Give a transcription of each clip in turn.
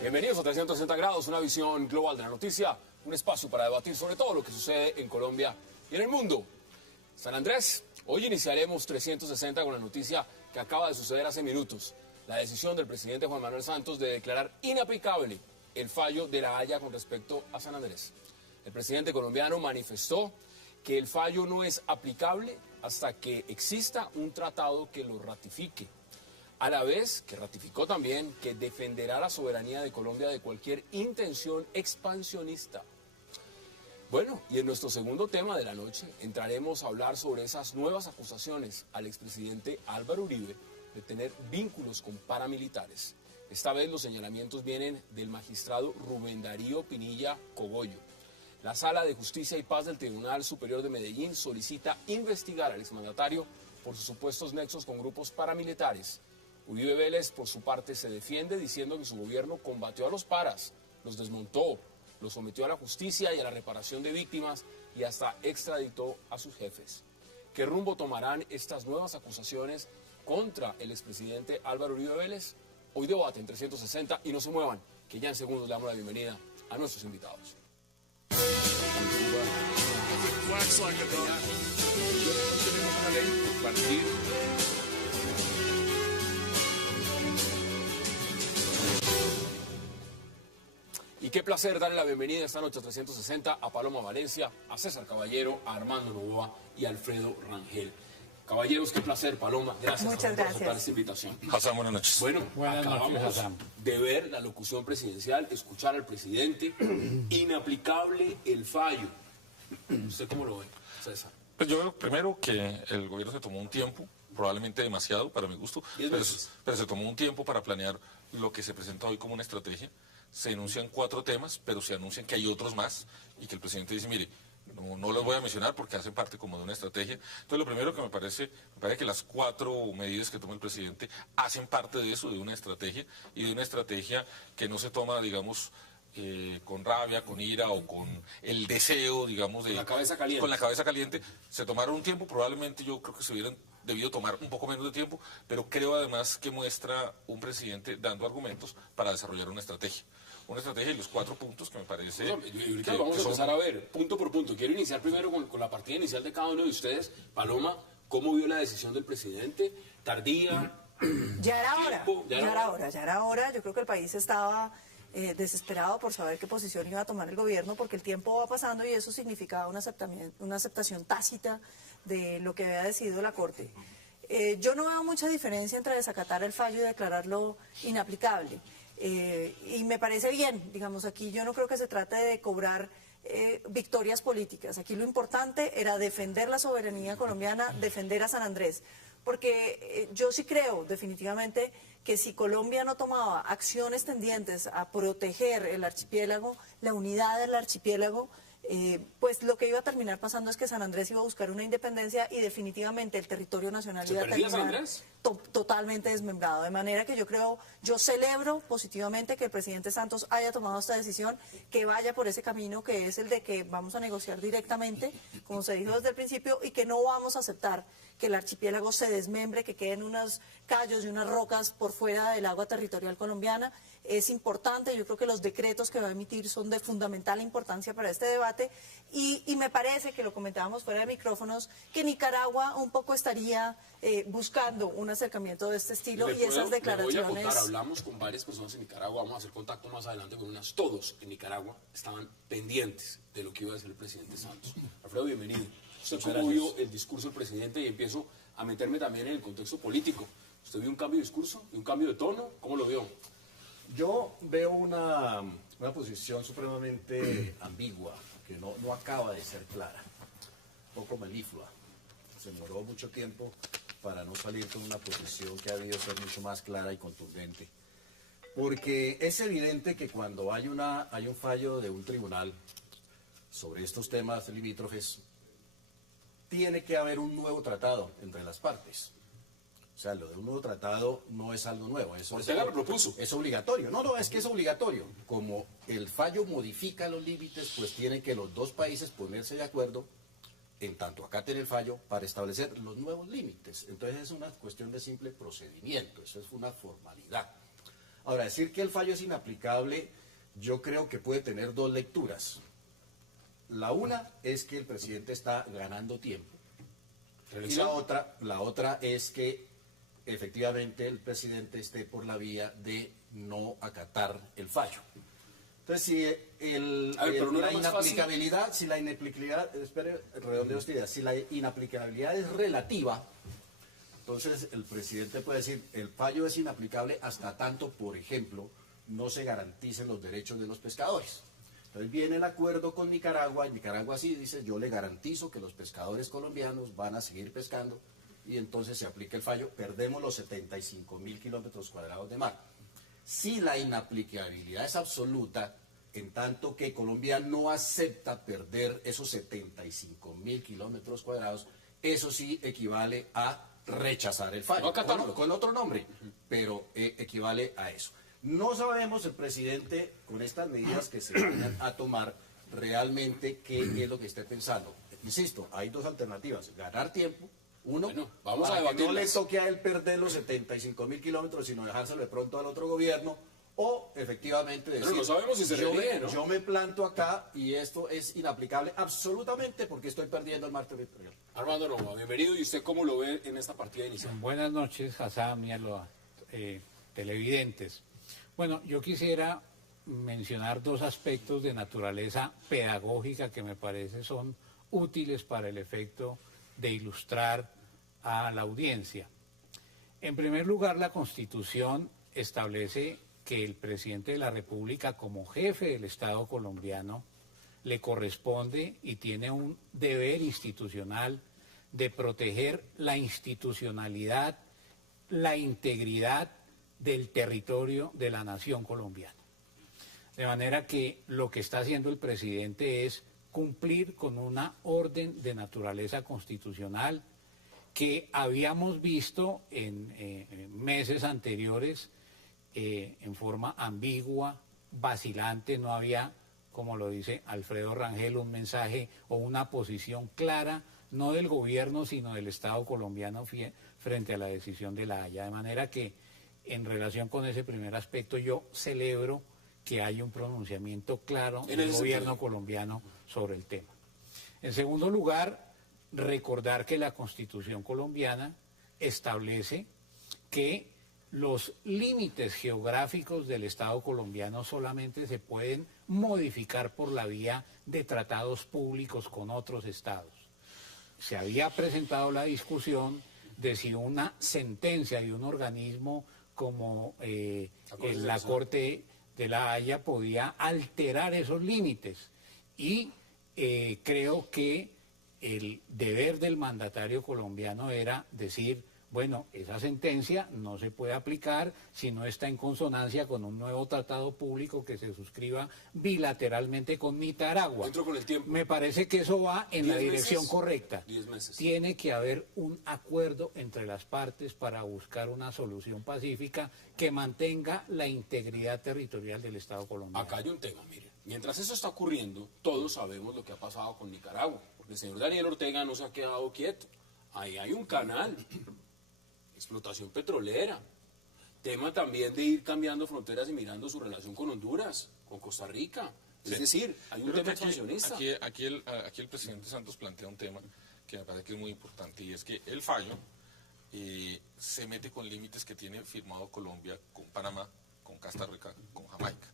Bienvenidos a 360 grados, una visión global de la noticia, un espacio para debatir sobre todo lo que sucede en Colombia y en el mundo. San Andrés, hoy iniciaremos 360 con la noticia que acaba de suceder hace minutos, la decisión del presidente Juan Manuel Santos de declarar inaplicable el fallo de La Haya con respecto a San Andrés. El presidente colombiano manifestó que el fallo no es aplicable hasta que exista un tratado que lo ratifique. A la vez que ratificó también que defenderá la soberanía de Colombia de cualquier intención expansionista. Bueno, y en nuestro segundo tema de la noche entraremos a hablar sobre esas nuevas acusaciones al expresidente Álvaro Uribe de tener vínculos con paramilitares. Esta vez los señalamientos vienen del magistrado Rubén Darío Pinilla Cogollo. La Sala de Justicia y Paz del Tribunal Superior de Medellín solicita investigar al exmandatario por sus supuestos nexos con grupos paramilitares. Uribe Vélez, por su parte, se defiende diciendo que su gobierno combatió a los paras, los desmontó, los sometió a la justicia y a la reparación de víctimas y hasta extraditó a sus jefes. ¿Qué rumbo tomarán estas nuevas acusaciones contra el expresidente Álvaro Uribe Vélez? Hoy debate en 360 y no se muevan, que ya en segundos le damos la bienvenida a nuestros invitados. Y qué placer darle la bienvenida esta noche a 360 a Paloma Valencia, a César Caballero, a Armando Novoa y a Alfredo Rangel. Caballeros, qué placer, Paloma. Gracias por aceptar esta invitación. Hassan, buenas noches. Bueno, acabamos de ver la locución presidencial, escuchar al presidente. Inaplicable el fallo. ¿Usted cómo lo ve, César? Pues yo veo primero que el gobierno se tomó un tiempo, probablemente demasiado para mi gusto, pero se tomó un tiempo para planear lo que se presenta hoy como una estrategia. Se enuncian 4 temas, pero se anuncian que hay otros más y que el presidente dice, mire, no los voy a mencionar porque hacen parte como de una estrategia. Entonces lo primero que me parece que las 4 medidas que toma el presidente hacen parte de eso, de una estrategia, y de una estrategia que no se toma, digamos, con rabia, con ira o con el deseo, digamos, de... Con la cabeza caliente. Con la cabeza caliente. Se tomaron un tiempo, probablemente yo creo que se hubieran debido tomar un poco menos de tiempo, pero creo además que muestra un presidente dando argumentos para desarrollar una estrategia. Una estrategia y los 4 puntos que me parece... No, ahorita vamos a empezar a ver, punto por punto. Quiero iniciar primero con la partida inicial de cada uno de ustedes. Paloma, ¿cómo vio la decisión del presidente? ¿Tardía? Ya era hora. Yo creo que el país estaba desesperado por saber qué posición iba a tomar el gobierno, porque el tiempo va pasando y eso significaba una aceptación tácita de lo que había decidido la Corte. Yo no veo mucha diferencia entre desacatar el fallo y declararlo inaplicable. Y me parece bien, digamos, aquí yo no creo que se trate de cobrar victorias políticas. Aquí lo importante era defender la soberanía colombiana, defender a San Andrés. Porque yo sí creo definitivamente que si Colombia no tomaba acciones tendientes a proteger el archipiélago, la unidad del archipiélago, pues lo que iba a terminar pasando es que San Andrés iba a buscar una independencia y definitivamente el territorio nacional iba a terminar totalmente desmembrado. De manera que yo celebro positivamente que el presidente Santos haya tomado esta decisión, que vaya por ese camino que es el de que vamos a negociar directamente, como se dijo desde el principio, y que no vamos a aceptar que el archipiélago se desmembre, que queden unos callos y unas rocas por fuera del agua territorial colombiana. Es importante, yo creo que los decretos que va a emitir son de fundamental importancia para este debate y me parece que lo comentábamos fuera de micrófonos, que Nicaragua un poco estaría buscando un acercamiento de este estilo y esas declaraciones... Voy a contar, hablamos con varias personas en Nicaragua, vamos a hacer contacto más adelante con unas, todos en Nicaragua estaban pendientes de lo que iba a decir el presidente Santos. Alfredo, bienvenido. ¿Usted cómo vio el discurso del presidente? Y empiezo a meterme también en el contexto político. ¿Usted vio un cambio de discurso y un cambio de tono? ¿Cómo lo vio? Yo veo una posición supremamente ambigua, que no acaba de ser clara, un poco meliflua. Se demoró mucho tiempo para no salir con una posición que ha debido ser mucho más clara y contundente. Porque es evidente que cuando hay un fallo de un tribunal sobre estos temas limítrofes, tiene que haber un nuevo tratado entre las partes. sea, lo de un nuevo tratado no es algo nuevo. Eso Ortega lo propuso. Es obligatorio. No, es que es obligatorio. Como el fallo modifica los límites, pues tienen que los dos países ponerse de acuerdo, en tanto acá tiene el fallo, para establecer los nuevos límites. Entonces es una cuestión de simple procedimiento, eso es una formalidad. Ahora, decir que el fallo es inaplicable, yo creo que puede tener dos lecturas. La una es que el presidente está ganando tiempo. Y la otra es que efectivamente el presidente esté por la vía de no acatar el fallo. Entonces, si la inaplicabilidad, espere, redondeo esta idea, si la inaplicabilidad es relativa, entonces el presidente puede decir, el fallo es inaplicable hasta tanto, por ejemplo, no se garanticen los derechos de los pescadores. Entonces viene el acuerdo con Nicaragua, y Nicaragua sí dice, yo le garantizo que los pescadores colombianos van a seguir pescando, y entonces se aplica el fallo, perdemos los 75.000 kilómetros cuadrados de mar. Si la inaplicabilidad es absoluta, en tanto que Colombia no acepta perder esos 75.000 kilómetros cuadrados, eso sí equivale a rechazar el fallo, con otro nombre, pero equivale a eso. No sabemos el presidente, con estas medidas que se vayan a tomar, realmente qué es lo que esté pensando. Insisto, hay dos alternativas, ganar tiempo. Uno, vamos para a que no le toque a él perder los 75.000 kilómetros, sino dejárselo de pronto al otro gobierno, o efectivamente decir, pero no sabemos si se reelige, ¿no? Yo me planto acá y esto es inaplicable absolutamente porque estoy perdiendo el mar territorial. Armando Nova, bienvenido. ¿Y usted cómo lo ve en esta partida inicial? Buenas noches, Hassan y a los televidentes. Bueno, yo quisiera mencionar dos aspectos de naturaleza pedagógica que me parece son útiles para el efecto de ilustrar a la audiencia. En primer lugar, la Constitución establece que el presidente de la República, como jefe del Estado colombiano, le corresponde y tiene un deber institucional de proteger la institucionalidad, la integridad del territorio de la nación colombiana. De manera que lo que está haciendo el presidente es cumplir con una orden de naturaleza constitucional que habíamos visto en meses anteriores en forma ambigua, vacilante, no había, como lo dice Alfredo Rangel, un mensaje o una posición clara, no del gobierno, sino del Estado colombiano frente a la decisión de La Haya. De manera que, en relación con ese primer aspecto, yo celebro que haya un pronunciamiento claro del gobierno colombiano sobre el tema. En segundo lugar, recordar que la Constitución colombiana establece que los límites geográficos del Estado colombiano solamente se pueden modificar por la vía de tratados públicos con otros estados. Se había presentado la discusión de si una sentencia de un organismo como la Corte de La Haya podía alterar esos límites. Y creo que el deber del mandatario colombiano era decir, bueno, esa sentencia no se puede aplicar si no está en consonancia con un nuevo tratado público que se suscriba bilateralmente con Nicaragua. Entro con el tiempo. Me parece que eso va en la dirección correcta. 10 meses. Tiene que haber un acuerdo entre las partes para buscar una solución pacífica que mantenga la integridad territorial del Estado colombiano. Acá hay un tema, mire. Mientras eso está ocurriendo, todos sabemos lo que ha pasado con Nicaragua. Porque el señor Daniel Ortega no se ha quedado quieto. Ahí hay un canal. Explotación petrolera, tema también de ir cambiando fronteras y mirando su relación con Honduras, con Costa Rica. Es decir, hay un tema expansionista. Aquí el presidente Santos plantea un tema que me parece que es muy importante, y es que el fallo se mete con límites que tiene firmado Colombia con Panamá, con Costa Rica, con Jamaica.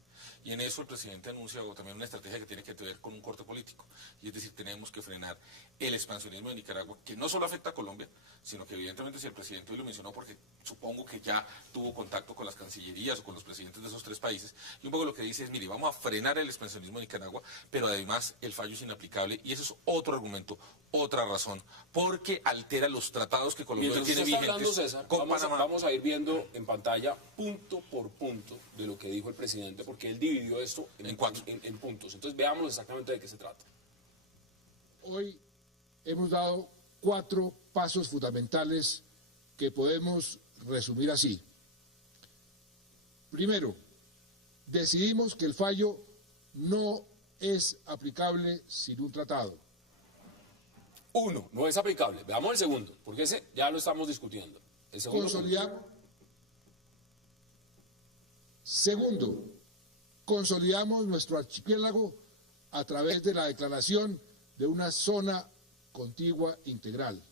Y en eso el presidente anuncia también una estrategia que tiene que ver con un corte político. Y es decir, tenemos que frenar el expansionismo de Nicaragua, que no solo afecta a Colombia, sino que evidentemente, si el presidente hoy lo mencionó, porque supongo que ya tuvo contacto con las cancillerías o con los presidentes de esos tres países, y un poco lo que dice es, mire, vamos a frenar el expansionismo de Nicaragua, pero además el fallo es inaplicable, y eso es otro argumento, otra razón, porque altera los tratados que Colombia tiene vigentes César, con Panamá. Vamos a ir viendo en pantalla punto por punto de lo que dijo el presidente, porque él dividió esto en puntos. Entonces veamos exactamente de qué se trata. Hoy hemos dado 4 pasos fundamentales que podemos resumir así. Primero, decidimos que el fallo no es aplicable sin un tratado. Uno, no es aplicable. Veamos el segundo, porque ese ya lo estamos discutiendo. El segundo Segundo, consolidamos nuestro archipiélago a través de la declaración de una zona contigua integral.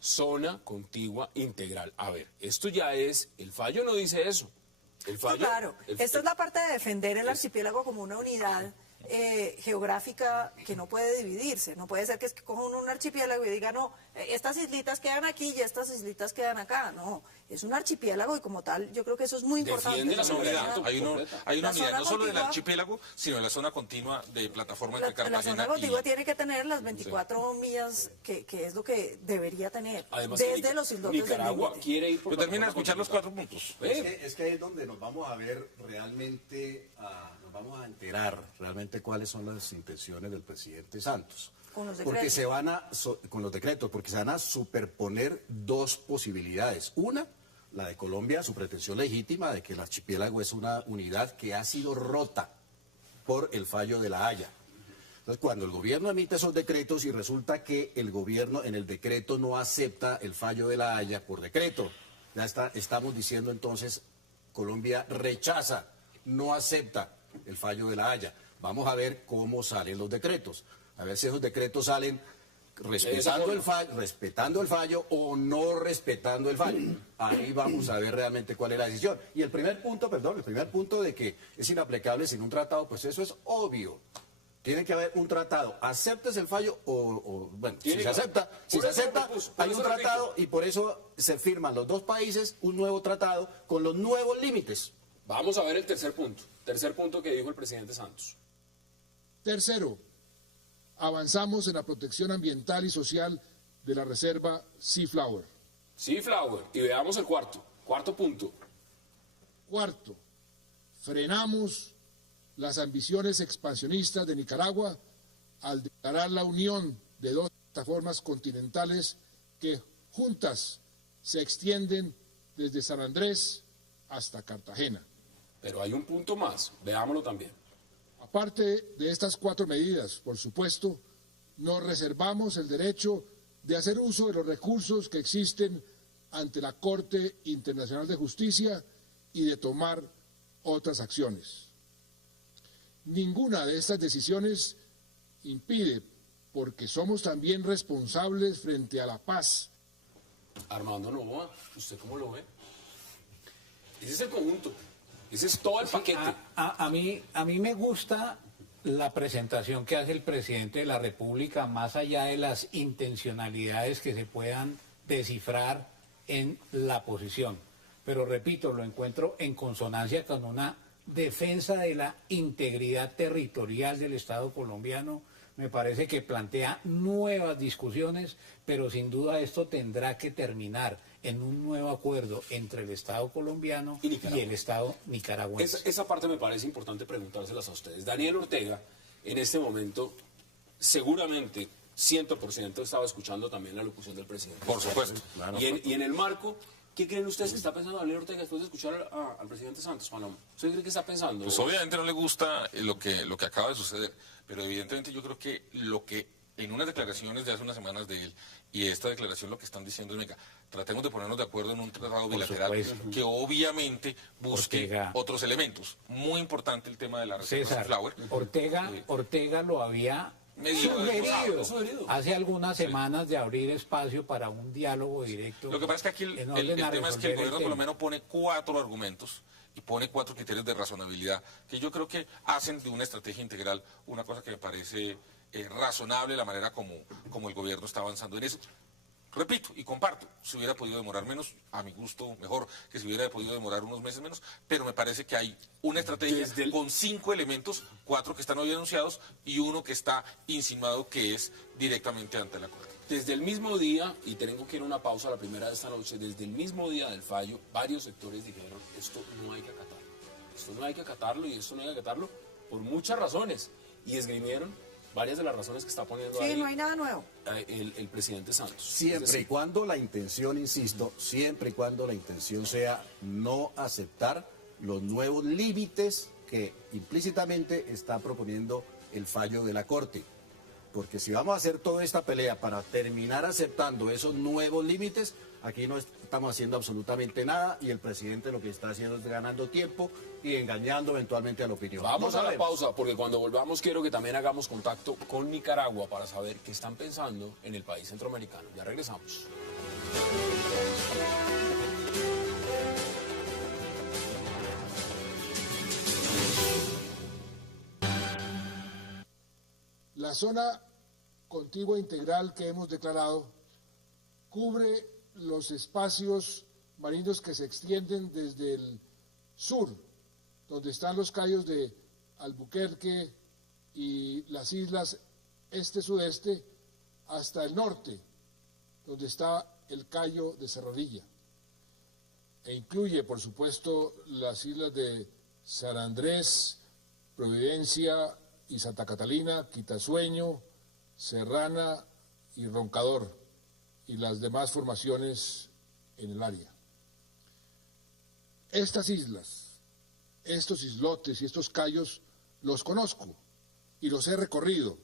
Zona contigua integral. A ver, esto ya es, el fallo no dice eso. El fallo, sí, claro, esta es la parte de defender el archipiélago como una unidad geográfica que no puede dividirse. No puede ser que cojan un archipiélago y digan, no, estas islitas quedan aquí y estas islitas quedan acá. No, es un archipiélago y como tal, yo creo que eso es muy importante. Defiende la soberanía. Hay una unidad no solo del archipiélago, sino de la zona continua de plataforma entre Cartagena. La zona contigua tiene que tener las 24 millas, que es lo que debería tener. Además, desde los islotes Nicaragua del quiere ir por Pero termina de escuchar los 4 puntos. Es que ahí es donde nos vamos a ver realmente, nos vamos a enterar realmente cuáles son las intenciones del presidente Santos. Con los Porque decretos. con los decretos, porque se van a superponer dos posibilidades. Una, la de Colombia, su pretensión legítima de que el archipiélago es una unidad que ha sido rota por el fallo de La Haya. Entonces, cuando el gobierno emite esos decretos y resulta que el gobierno en el decreto no acepta el fallo de La Haya por decreto, estamos diciendo entonces, Colombia rechaza, no acepta el fallo de La Haya. Vamos a ver cómo salen los decretos. A ver si esos decretos salen respetando el fallo o no respetando el fallo. Ahí vamos a ver realmente cuál es la decisión. Y el primer punto de que es inaplicable sin un tratado, pues eso es obvio. Tiene que haber un tratado. ¿Aceptes el fallo o bueno, si se acepta, hay un tratado y por eso se firman los dos países un nuevo tratado con los nuevos límites. Vamos a ver el tercer punto. Tercer punto que dijo el presidente Santos. Tercero, avanzamos en la protección ambiental y social de la reserva Seaflower. Seaflower. Y veamos el cuarto punto. Cuarto, frenamos las ambiciones expansionistas de Nicaragua al declarar la unión de dos plataformas continentales que juntas se extienden desde San Andrés hasta Cartagena. Pero hay un punto más, veámoslo también. Aparte de estas 4 medidas, por supuesto, nos reservamos el derecho de hacer uso de los recursos que existen ante la Corte Internacional de Justicia y de tomar otras acciones. Ninguna de estas decisiones impide, porque somos también responsables frente a la paz. Armando Novoa, ¿usted cómo lo ve? Ese es el conjunto, ese es todo el paquete. A mí me gusta la presentación que hace el presidente de la República, más allá de las intencionalidades que se puedan descifrar en la posición. Pero repito, lo encuentro en consonancia con una defensa de la integridad territorial del Estado colombiano. Me parece que plantea nuevas discusiones, pero sin duda esto tendrá que terminar en un nuevo acuerdo entre el Estado colombiano y el Estado nicaragüense. Esa parte me parece importante preguntárselas a ustedes. Daniel Ortega, en este momento, seguramente 100% estaba escuchando también la locución del presidente. Por supuesto. Claro. Y en el marco, ¿qué creen ustedes que está pensando Daniel Ortega después de escuchar al presidente Santos, Paloma? ¿Usted cree que está pensando? Pues obviamente no le gusta lo que acaba de suceder, pero evidentemente yo creo que lo que en unas declaraciones de hace unas semanas de él y esta declaración lo que están diciendo es, venga, tratemos de ponernos de acuerdo en un tratado bilateral que obviamente busque otros elementos. Muy importante el tema de la reserva Seaflower. Ortega lo había sugerido hace algunas semanas de abrir espacio para un diálogo directo. Lo que pasa es que aquí el tema es que el gobierno por lo menos pone 4 argumentos y pone 4 criterios de razonabilidad que yo creo que hacen de una estrategia integral una cosa que me parece razonable la manera como el gobierno está avanzando en eso. Repito y comparto, se hubiera podido demorar menos, a mi gusto mejor que se hubiera podido demorar unos meses menos, pero me parece que hay una estrategia con 5 elementos, 4 que están hoy anunciados y 1 que está insinuado que es directamente ante la Corte. Desde el mismo día, y tengo que ir a una pausa la primera de esta noche, desde el mismo día del fallo, varios sectores dijeron, esto no hay que acatarlo. Esto no hay que acatarlo y esto no hay que acatarlo por muchas razones. Y esgrimieron varias de las razones que está poniendo Sí, ahí no hay nada nuevo. el presidente Santos. Siempre Es decir, y cuando la intención, insisto, siempre y cuando la intención sea no aceptar los nuevos límites que implícitamente está proponiendo el fallo de la Corte. Porque si vamos a hacer toda esta pelea para terminar aceptando esos nuevos límites, aquí no estamos haciendo absolutamente nada y el presidente lo que está haciendo es ganando tiempo y engañando eventualmente a la opinión. vamos No a la sabemos. pausa, porque cuando volvamos quiero que también hagamos contacto con Nicaragua para saber qué están pensando en el país centroamericano. Ya regresamos. La zona contigua integral que hemos declarado cubre los espacios marinos que se extienden desde el sur, donde están los cayos de Albuquerque y las islas este-sudeste, hasta el norte, donde está el cayo de Cerradilla. E incluye, por supuesto, las islas de San Andrés, Providencia y Santa Catalina, Quitasueño, Serrana y Roncador, y las demás formaciones en el área. Estas islas, estos islotes y estos cayos los conozco y los he recorrido,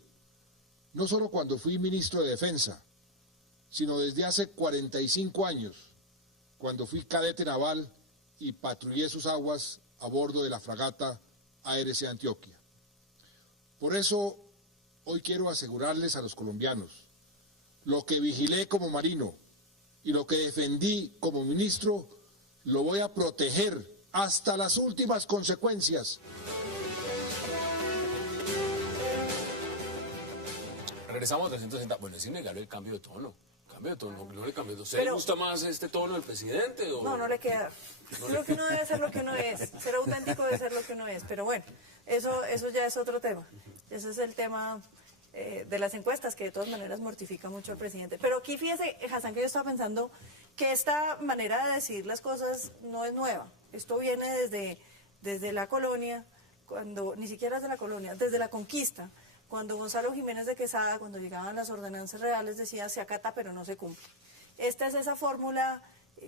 no solo cuando fui ministro de Defensa, sino desde hace 45 años, cuando fui cadete naval y patrullé sus aguas a bordo de la fragata ARC Antioquia. Por eso, hoy quiero asegurarles a los colombianos, lo que vigilé como marino y lo que defendí como ministro, lo voy a proteger hasta las últimas consecuencias. Regresamos a 360. Bueno, es innegable el cambio de tono. Cambio de tono, no le cambió. ¿Usted Pero- le gusta más este tono del presidente? O... No, no le queda. Creo que uno debe ser lo que uno es. Ser auténtico debe ser lo que uno es. Pero bueno, eso ya es otro tema. Ese es el tema de las encuestas, que de todas maneras mortifica mucho al presidente. Pero aquí fíjese, Hassan, que yo estaba pensando que esta manera de decidir las cosas no es nueva. Esto viene desde la colonia, cuando ni siquiera desde la colonia, desde la conquista. Cuando Gonzalo Jiménez de Quesada, cuando llegaban las ordenanzas reales, decía se acata pero no se cumple. Esta es esa fórmula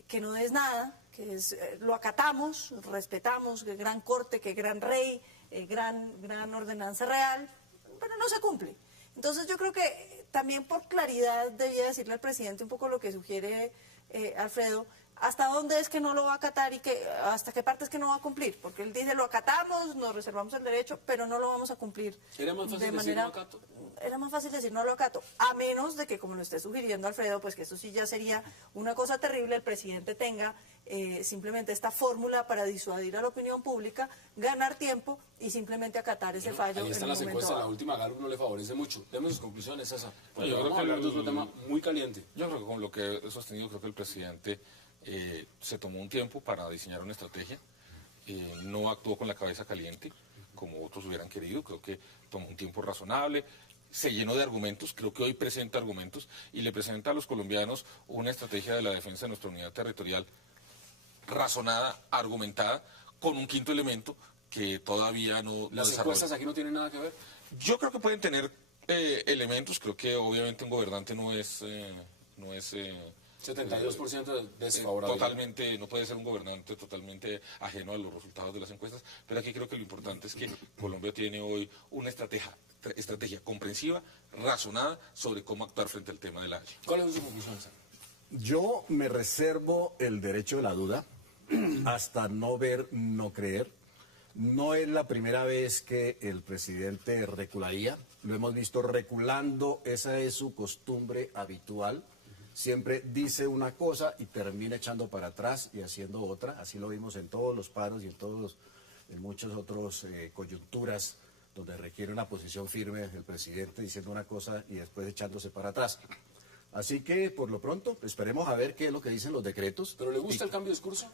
que no es nada, que es lo acatamos, respetamos, que gran corte, que gran rey, gran ordenanza real, pero no se cumple. Entonces yo creo que también por claridad debía decirle al presidente un poco lo que sugiere Alfredo, hasta dónde es que no lo va a acatar y hasta qué parte es que no va a cumplir, porque él dice lo acatamos, nos reservamos el derecho, pero no lo vamos a cumplir. ¿Era más fácil decir no acato? Era más fácil decir no lo acato, a menos de que, como lo esté sugiriendo Alfredo, pues que eso sí ya sería una cosa terrible, el presidente tenga simplemente esta fórmula para disuadir a la opinión pública, ganar tiempo y simplemente acatar ese fallo. Ahí están en las un momento encuestas, la dado. última Gallup no le favorece mucho. Demos sus conclusiones, César. Bueno, yo Vamos creo a que hablar de otro tema muy caliente. Yo creo que con lo que he sostenido, creo que el presidente se tomó un tiempo para diseñar una estrategia, no actuó con la cabeza caliente, como otros hubieran querido, creo que tomó un tiempo razonable, se llenó de argumentos, creo que hoy presenta argumentos y le presenta a los colombianos una estrategia de la defensa de nuestra unidad territorial razonada, argumentada, con un quinto elemento que todavía no Las desarrolla. encuestas aquí no tienen nada que ver. Yo creo que pueden tener elementos, creo que obviamente un gobernante no es 72% desfavorable. totalmente, no puede ser un gobernante totalmente ajeno a los resultados de las encuestas, pero aquí creo que lo importante es que Colombia tiene hoy una estrategia comprensiva, razonada sobre cómo actuar frente al tema de la Haya. ¿Cuál es su conclusión, César? Yo me reservo el derecho de la duda hasta no ver, no creer. No es la primera vez que el presidente recularía, lo hemos visto reculando, esa es su costumbre habitual. Siempre dice una cosa y termina echando para atrás y haciendo otra. Así lo vimos en todos los paros y en muchas otras coyunturas donde requiere una posición firme el presidente diciendo una cosa y después echándose para atrás. Así que, por lo pronto, esperemos a ver qué es lo que dicen los decretos. ¿Pero le gusta el cambio de discurso?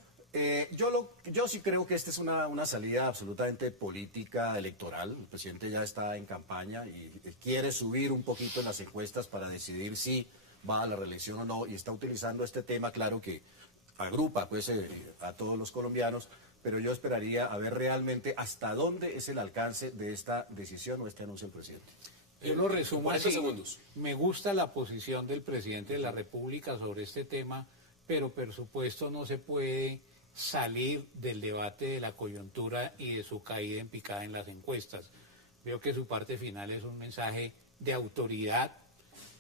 Yo sí creo que esta es una salida absolutamente política electoral. El presidente ya está en campaña y quiere subir un poquito en las encuestas para decidir si va a la reelección o no, y está utilizando este tema, claro que agrupa pues a todos los colombianos, pero yo esperaría a ver realmente hasta dónde es el alcance de esta decisión o este anuncio del presidente. Yo lo resumo 40 así. segundos. Me gusta la posición del presidente de la República sobre este tema, pero por supuesto no se puede salir del debate de la coyuntura y de su caída en picada en las encuestas. Veo que su parte final es un mensaje de autoridad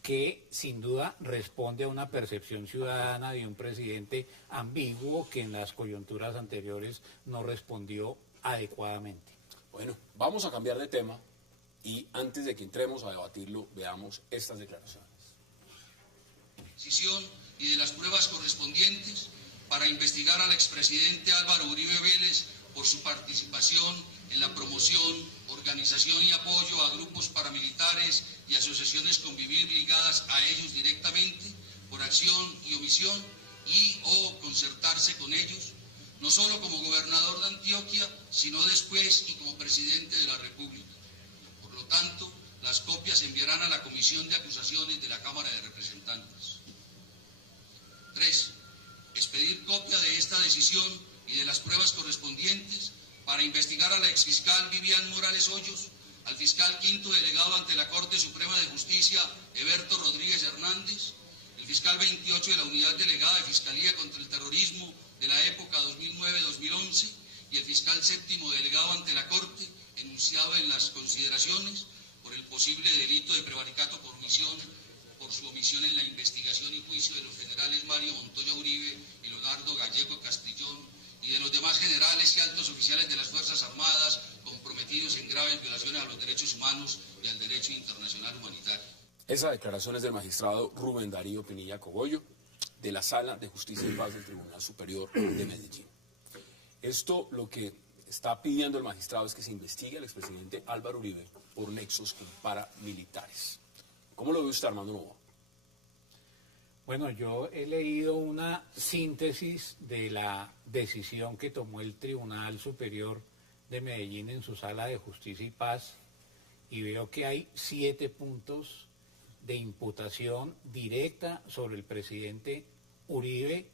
que sin duda responde a una percepción ciudadana de un presidente ambiguo que en las coyunturas anteriores no respondió adecuadamente. Bueno, vamos a cambiar de tema y antes de que entremos a debatirlo, veamos estas declaraciones. Y de las pruebas correspondientes para investigar al expresidente Álvaro Uribe Vélez por su participación en la promoción, organización y apoyo a grupos paramilitares y asociaciones convivir ligadas a ellos directamente, por acción y omisión, y o concertarse con ellos, no solo como gobernador de Antioquia, sino después y como presidente de la República. Por lo tanto, las copias se enviarán a la Comisión de Acusaciones de la Cámara de Representantes. 3. Expedir copia de esta decisión y de las pruebas correspondientes para investigar a la exfiscal Vivian Morales Hoyos, al fiscal quinto delegado ante la Corte Suprema de Justicia, Eberto Rodríguez Hernández, el fiscal 28 de la Unidad Delegada de Fiscalía contra el Terrorismo de la época 2009-2011 y el fiscal séptimo delegado ante la Corte, enunciado en las consideraciones por el posible delito de prevaricato por omisión, por su omisión en la investigación y juicio de los generales Mario Montoya Uribe y Leonardo Gallego Castrillón y de los demás generales y altos oficiales de las Fuerzas Armadas comprometidos en graves violaciones a los derechos humanos y al derecho internacional humanitario. Esa declaración es del magistrado Rubén Darío Pinilla Cogollo, de la Sala de Justicia y Paz del Tribunal Superior de Medellín. Esto lo que está pidiendo el magistrado es que se investigue al expresidente Álvaro Uribe por nexos con paramilitares. ¿Cómo lo ve usted, Armando Novoa? Bueno, yo he leído una síntesis de la decisión que tomó el Tribunal Superior de Medellín en su Sala de Justicia y Paz y veo que hay 7 puntos de imputación directa sobre el presidente Uribe,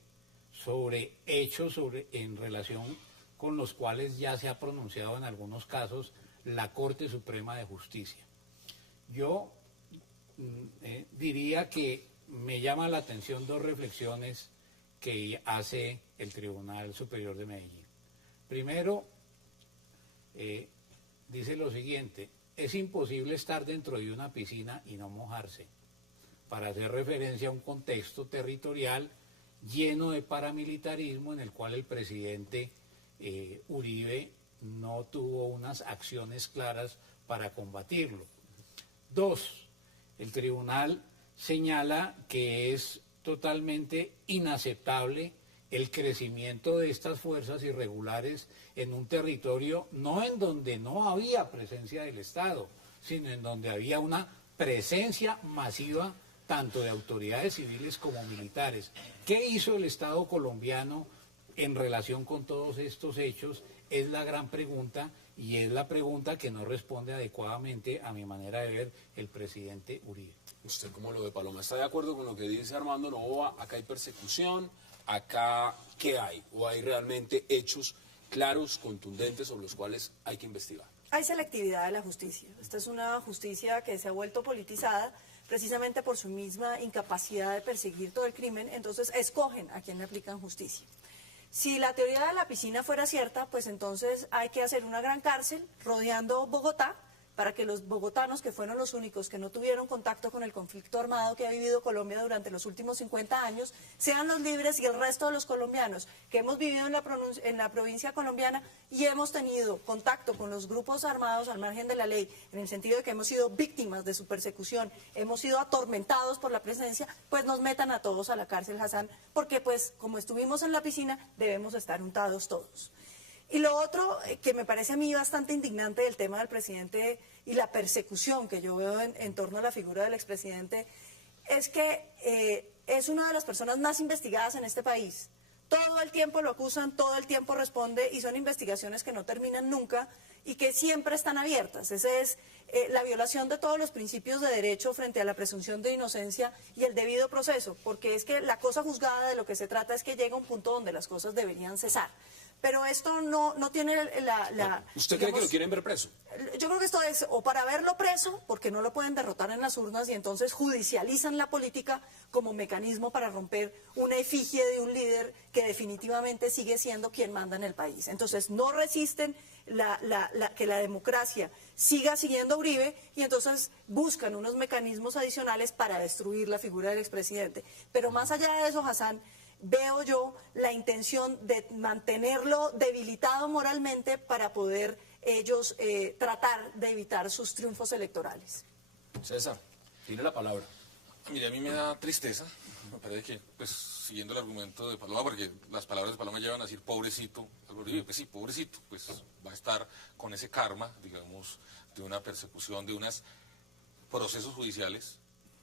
sobre hechos en relación con los cuales ya se ha pronunciado en algunos casos la Corte Suprema de Justicia. Yo diría que me llama la atención 2 reflexiones que hace el Tribunal Superior de Medellín. Primero, dice lo siguiente: es imposible estar dentro de una piscina y no mojarse, para hacer referencia a un contexto territorial lleno de paramilitarismo en el cual el presidente Uribe no tuvo unas acciones claras para combatirlo. 2. El tribunal señala que es totalmente inaceptable el crecimiento de estas fuerzas irregulares en un territorio no en donde no había presencia del Estado, sino en donde había una presencia masiva tanto de autoridades civiles como militares. ¿Qué hizo el Estado colombiano en relación con todos estos hechos? Es la gran pregunta y es la pregunta que no responde adecuadamente, a mi manera de ver, el presidente Uribe. ¿Usted cómo lo ve, Paloma? ¿Está de acuerdo con lo que dice Armando Novoa? Acá hay persecución, acá ¿qué hay? ¿O hay realmente hechos claros, contundentes, sobre los cuales hay que investigar? Hay selectividad de la justicia. Esta es una justicia que se ha vuelto politizada precisamente por su misma incapacidad de perseguir todo el crimen, entonces escogen a quién le aplican justicia. Si la teoría de la piscina fuera cierta, pues entonces hay que hacer una gran cárcel rodeando Bogotá para que los bogotanos, que fueron los únicos que no tuvieron contacto con el conflicto armado que ha vivido Colombia durante los últimos 50 años, sean los libres, y el resto de los colombianos que hemos vivido en la provincia colombiana y hemos tenido contacto con los grupos armados al margen de la ley, en el sentido de que hemos sido víctimas de su persecución, hemos sido atormentados por la presencia, pues nos metan a todos a la cárcel, Hassan, porque pues como estuvimos en la piscina, debemos estar untados todos. Y lo otro que me parece a mí bastante indignante del tema del presidente y la persecución que yo veo en torno a la figura del expresidente es que es una de las personas más investigadas en este país. Todo el tiempo lo acusan, todo el tiempo responde y son investigaciones que no terminan nunca y que siempre están abiertas. Esa es la violación de todos los principios de derecho frente a la presunción de inocencia y el debido proceso, porque es que la cosa juzgada de lo que se trata es que llega a un punto donde las cosas deberían cesar. pero esto no tiene ¿Usted cree que lo quieren ver preso? Yo creo que esto es o para verlo preso, porque no lo pueden derrotar en las urnas y entonces judicializan la política como mecanismo para romper una efigie de un líder que definitivamente sigue siendo quien manda en el país. Entonces no resisten que la democracia siga siguiendo a Uribe y entonces buscan unos mecanismos adicionales para destruir la figura del expresidente. Pero más allá de eso, Hassan, veo yo la intención de mantenerlo debilitado moralmente para poder ellos tratar de evitar sus triunfos electorales. César, tiene la palabra. Mire, a mí me da tristeza, me parece que, pues, siguiendo el argumento de Paloma, porque las palabras de Paloma llevan a decir pobrecito, pues sí, pobrecito, pues va a estar con ese karma, digamos, de una persecución, de unos procesos judiciales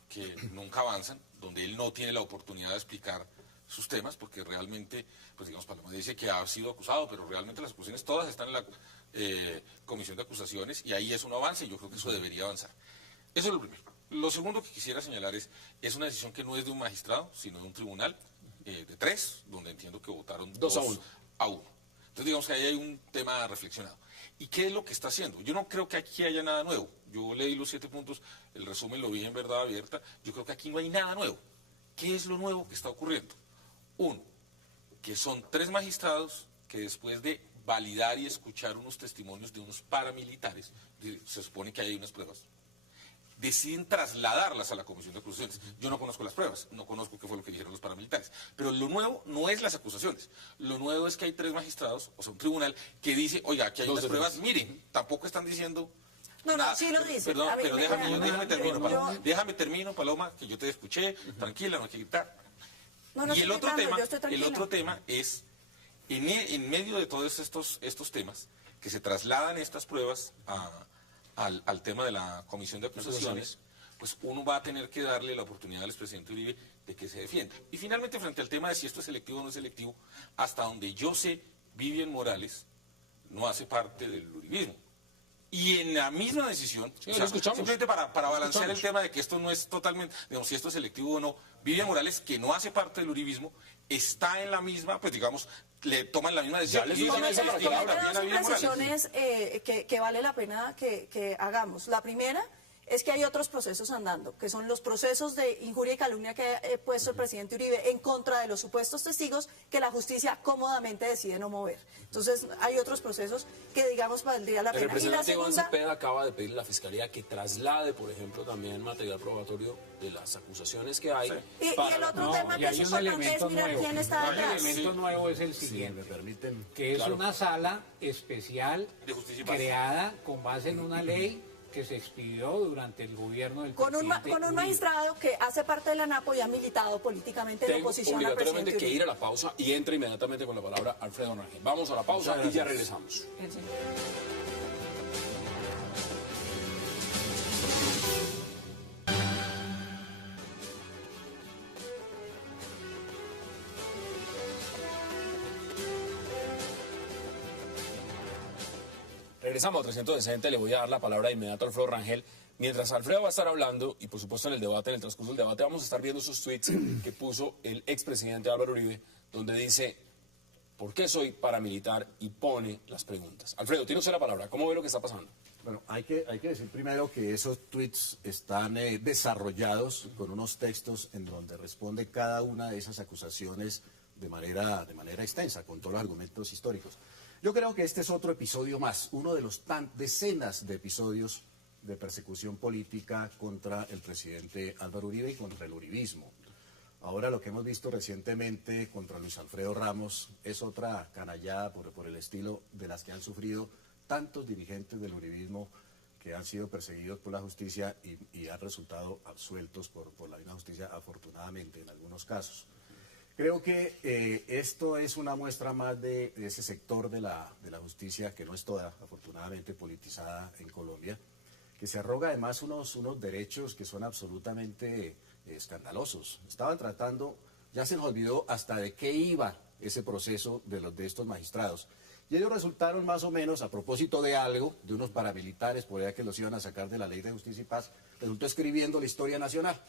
que nunca avanzan, donde él no tiene la oportunidad de explicar sus temas, porque realmente, pues digamos, Paloma dice que ha sido acusado, pero realmente las acusaciones todas están en la comisión de acusaciones y ahí es un avance y yo creo que eso debería avanzar. Eso es lo primero. Lo segundo que quisiera señalar es una decisión que no es de un magistrado, sino de un tribunal de 3, donde entiendo que votaron 2-1. Entonces digamos que ahí hay un tema reflexionado. ¿Y qué es lo que está haciendo? Yo no creo que aquí haya nada nuevo. Yo leí los 7 puntos, el resumen lo vi en Verdad Abierta. Yo creo que aquí no hay nada nuevo. ¿Qué es lo nuevo que está ocurriendo? Uno, que son 3 magistrados que después de validar y escuchar unos testimonios de unos paramilitares, se supone que hay unas pruebas, deciden trasladarlas a la comisión de acusaciones. Yo no conozco las pruebas, no conozco qué fue lo que dijeron los paramilitares, pero lo nuevo no es las acusaciones, lo nuevo es que hay 3 magistrados, o sea, un tribunal que dice, oiga, aquí hay unas pruebas, miren, tampoco están diciendo... No, sí lo dice. Perdón, pero déjame termino, Paloma, que yo te escuché, tranquila, no hay que gritar. Y el otro tema es, en medio de todos estos temas, que se trasladan estas pruebas al tema de la comisión de acusaciones, pues uno va a tener que darle la oportunidad al expresidente Uribe de que se defienda. Y finalmente, frente al tema de si esto es selectivo o no es selectivo, hasta donde yo sé, Vivian Morales no hace parte del uribismo. Y en la misma decisión, sí, o sea, simplemente para balancear el tema de que esto no es totalmente, digamos, si esto es selectivo o no, Vivian Morales, que no hace parte del uribismo, está en la misma, pues digamos, le toman la misma decisión. Dos precisiones que vale la pena que hagamos. La primera es que hay otros procesos andando, que son los procesos de injuria y calumnia que ha puesto el presidente Uribe en contra de los supuestos testigos que la justicia cómodamente decide no mover. Entonces, hay otros procesos que, digamos, valdría la pena. El representante Iván Cepeda acaba de pedir a la Fiscalía que traslade, por ejemplo, también material probatorio de las acusaciones que hay. Sí. Y el otro tema que es importante es mirar quién está detrás. El elemento nuevo es el siguiente, si me permiten, que es una sala especial creada con base en una ley que se expidió durante el gobierno del presidente con un magistrado que hace parte de la ANAPO y ha militado políticamente en oposición al presidente Uribe. Que ir a la pausa y entra inmediatamente con la palabra Alfredo Rangel. Vamos a la pausa y ya regresamos. Regresamos a 360, le voy a dar la palabra de inmediato a Alfredo Rangel. Mientras Alfredo va a estar hablando, y por supuesto en el debate, en el transcurso del debate, vamos a estar viendo esos tweets que puso el expresidente Álvaro Uribe, donde dice, ¿por qué soy paramilitar? Y pone las preguntas. Alfredo, tiene usted la palabra. ¿Cómo ve lo que está pasando? Bueno, hay que decir primero que esos tweets están desarrollados con unos textos en donde responde cada una de esas acusaciones de manera extensa, con todos los argumentos históricos. Yo creo que este es otro episodio más, uno de los decenas de episodios de persecución política contra el presidente Álvaro Uribe y contra el uribismo. Ahora lo que hemos visto recientemente contra Luis Alfredo Ramos es otra canallada por el estilo de las que han sufrido tantos dirigentes del uribismo que han sido perseguidos por la justicia y han resultado absueltos por la misma justicia, afortunadamente en algunos casos. Creo que esto es una muestra más de ese sector de la justicia, que no es toda, afortunadamente, politizada en Colombia, que se arroga además unos derechos que son absolutamente escandalosos. Estaban tratando, ya se nos olvidó hasta de qué iba ese proceso de estos magistrados. Y ellos resultaron más o menos, a propósito de algo, de unos paramilitares, por allá que los iban a sacar de la Ley de Justicia y Paz, resultó escribiendo la historia nacional.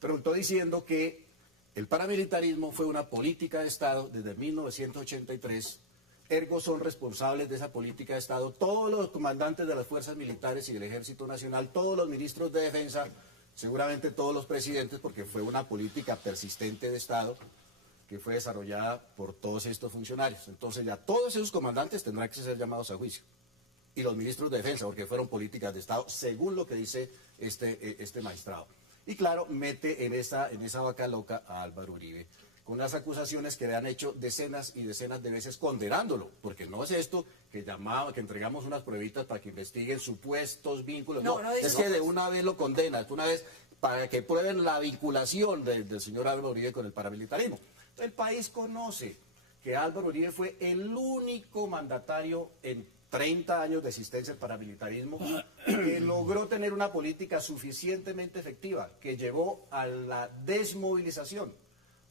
Resultó diciendo que el paramilitarismo fue una política de Estado desde 1983 ergo son responsables de esa política de Estado todos los comandantes de las fuerzas militares y del Ejército Nacional, todos los ministros de Defensa, seguramente todos los presidentes, porque fue una política persistente de Estado que fue desarrollada por todos estos funcionarios. Entonces ya todos esos comandantes tendrán que ser llamados a juicio. Y los ministros de Defensa, porque fueron políticas de Estado, según lo que dice este magistrado. Y claro, mete en esa vaca loca a Álvaro Uribe, con unas acusaciones que le han hecho decenas y decenas de veces condenándolo, porque no es esto que entregamos unas pruebitas para que investiguen supuestos vínculos, no, es que de una vez lo condena, de una vez para que prueben la vinculación del señor Álvaro Uribe con el paramilitarismo. El país conoce que Álvaro Uribe fue el único mandatario en 30 años de existencia del paramilitarismo que logró tener una política suficientemente efectiva, que llevó a la desmovilización,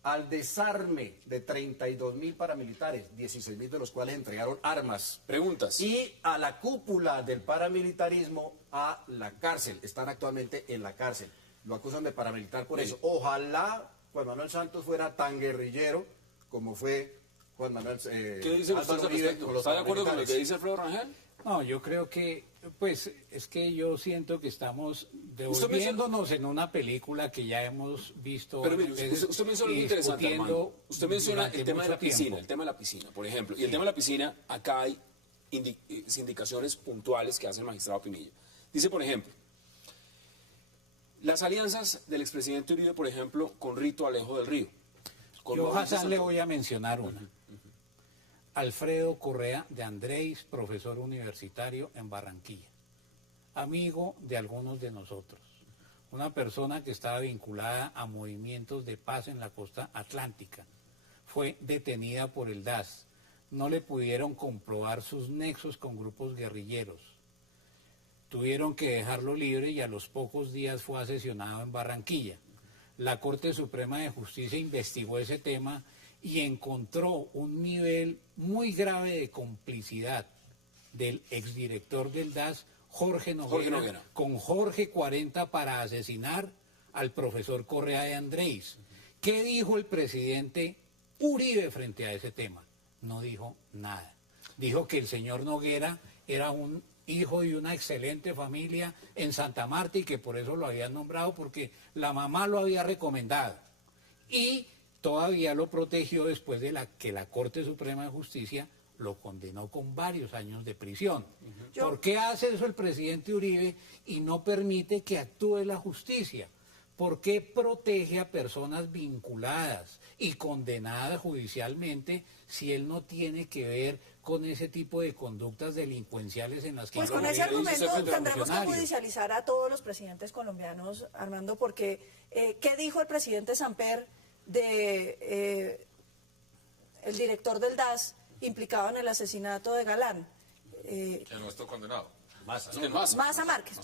al desarme de 32.000 paramilitares, 16.000 de los cuales entregaron armas. Preguntas. Y a la cúpula del paramilitarismo a la cárcel. Están actualmente en la cárcel. Lo acusan de paramilitar por eso. Ojalá Juan Manuel Santos fuera tan guerrillero como fue Juan Manuel ¿Qué dice usted al respecto? ¿Está de acuerdo con lo que dice Alfredo Rangel? No, yo creo que, pues, es que yo siento que estamos devolviéndonos en una película que ya hemos visto. Pero mire, usted menciona algo interesante, hermano. Usted menciona el tema de la piscina, el tema de la piscina, por ejemplo. Y el tema de la piscina, acá hay indicaciones puntuales que hace el magistrado Pinilla. Dice, por ejemplo, las alianzas del expresidente Uribe, por ejemplo, con Rito Alejo del Río. Yo a Hassan le voy a mencionar una. Alfredo Correa de Andrés, profesor universitario en Barranquilla, amigo de algunos de nosotros, una persona que estaba vinculada a movimientos de paz en la costa atlántica, fue detenida por el DAS, no le pudieron comprobar sus nexos con grupos guerrilleros, tuvieron que dejarlo libre y a los pocos días fue asesinado en Barranquilla. La Corte Suprema de Justicia investigó ese tema y encontró un nivel muy grave de complicidad del exdirector del DAS, Jorge Noguera, con Jorge 40 para asesinar al profesor Correa de Andrés. ¿Qué dijo el presidente Uribe frente a ese tema? No dijo nada. Dijo que el señor Noguera era un hijo de una excelente familia en Santa Marta y que por eso lo habían nombrado porque la mamá lo había recomendado. Y todavía lo protegió después de que la Corte Suprema de Justicia lo condenó con varios años de prisión. ¿Por qué hace eso el presidente Uribe y no permite que actúe la justicia? ¿Por qué protege a personas vinculadas y condenadas judicialmente si él no tiene que ver con ese tipo de conductas delincuenciales en las que... Pues con ese argumento tendremos que judicializar a todos los presidentes colombianos, Armando, porque ¿qué dijo el presidente Samper de el director del DAS implicado en el asesinato de Galán? Que no está condenado. Maza Márquez.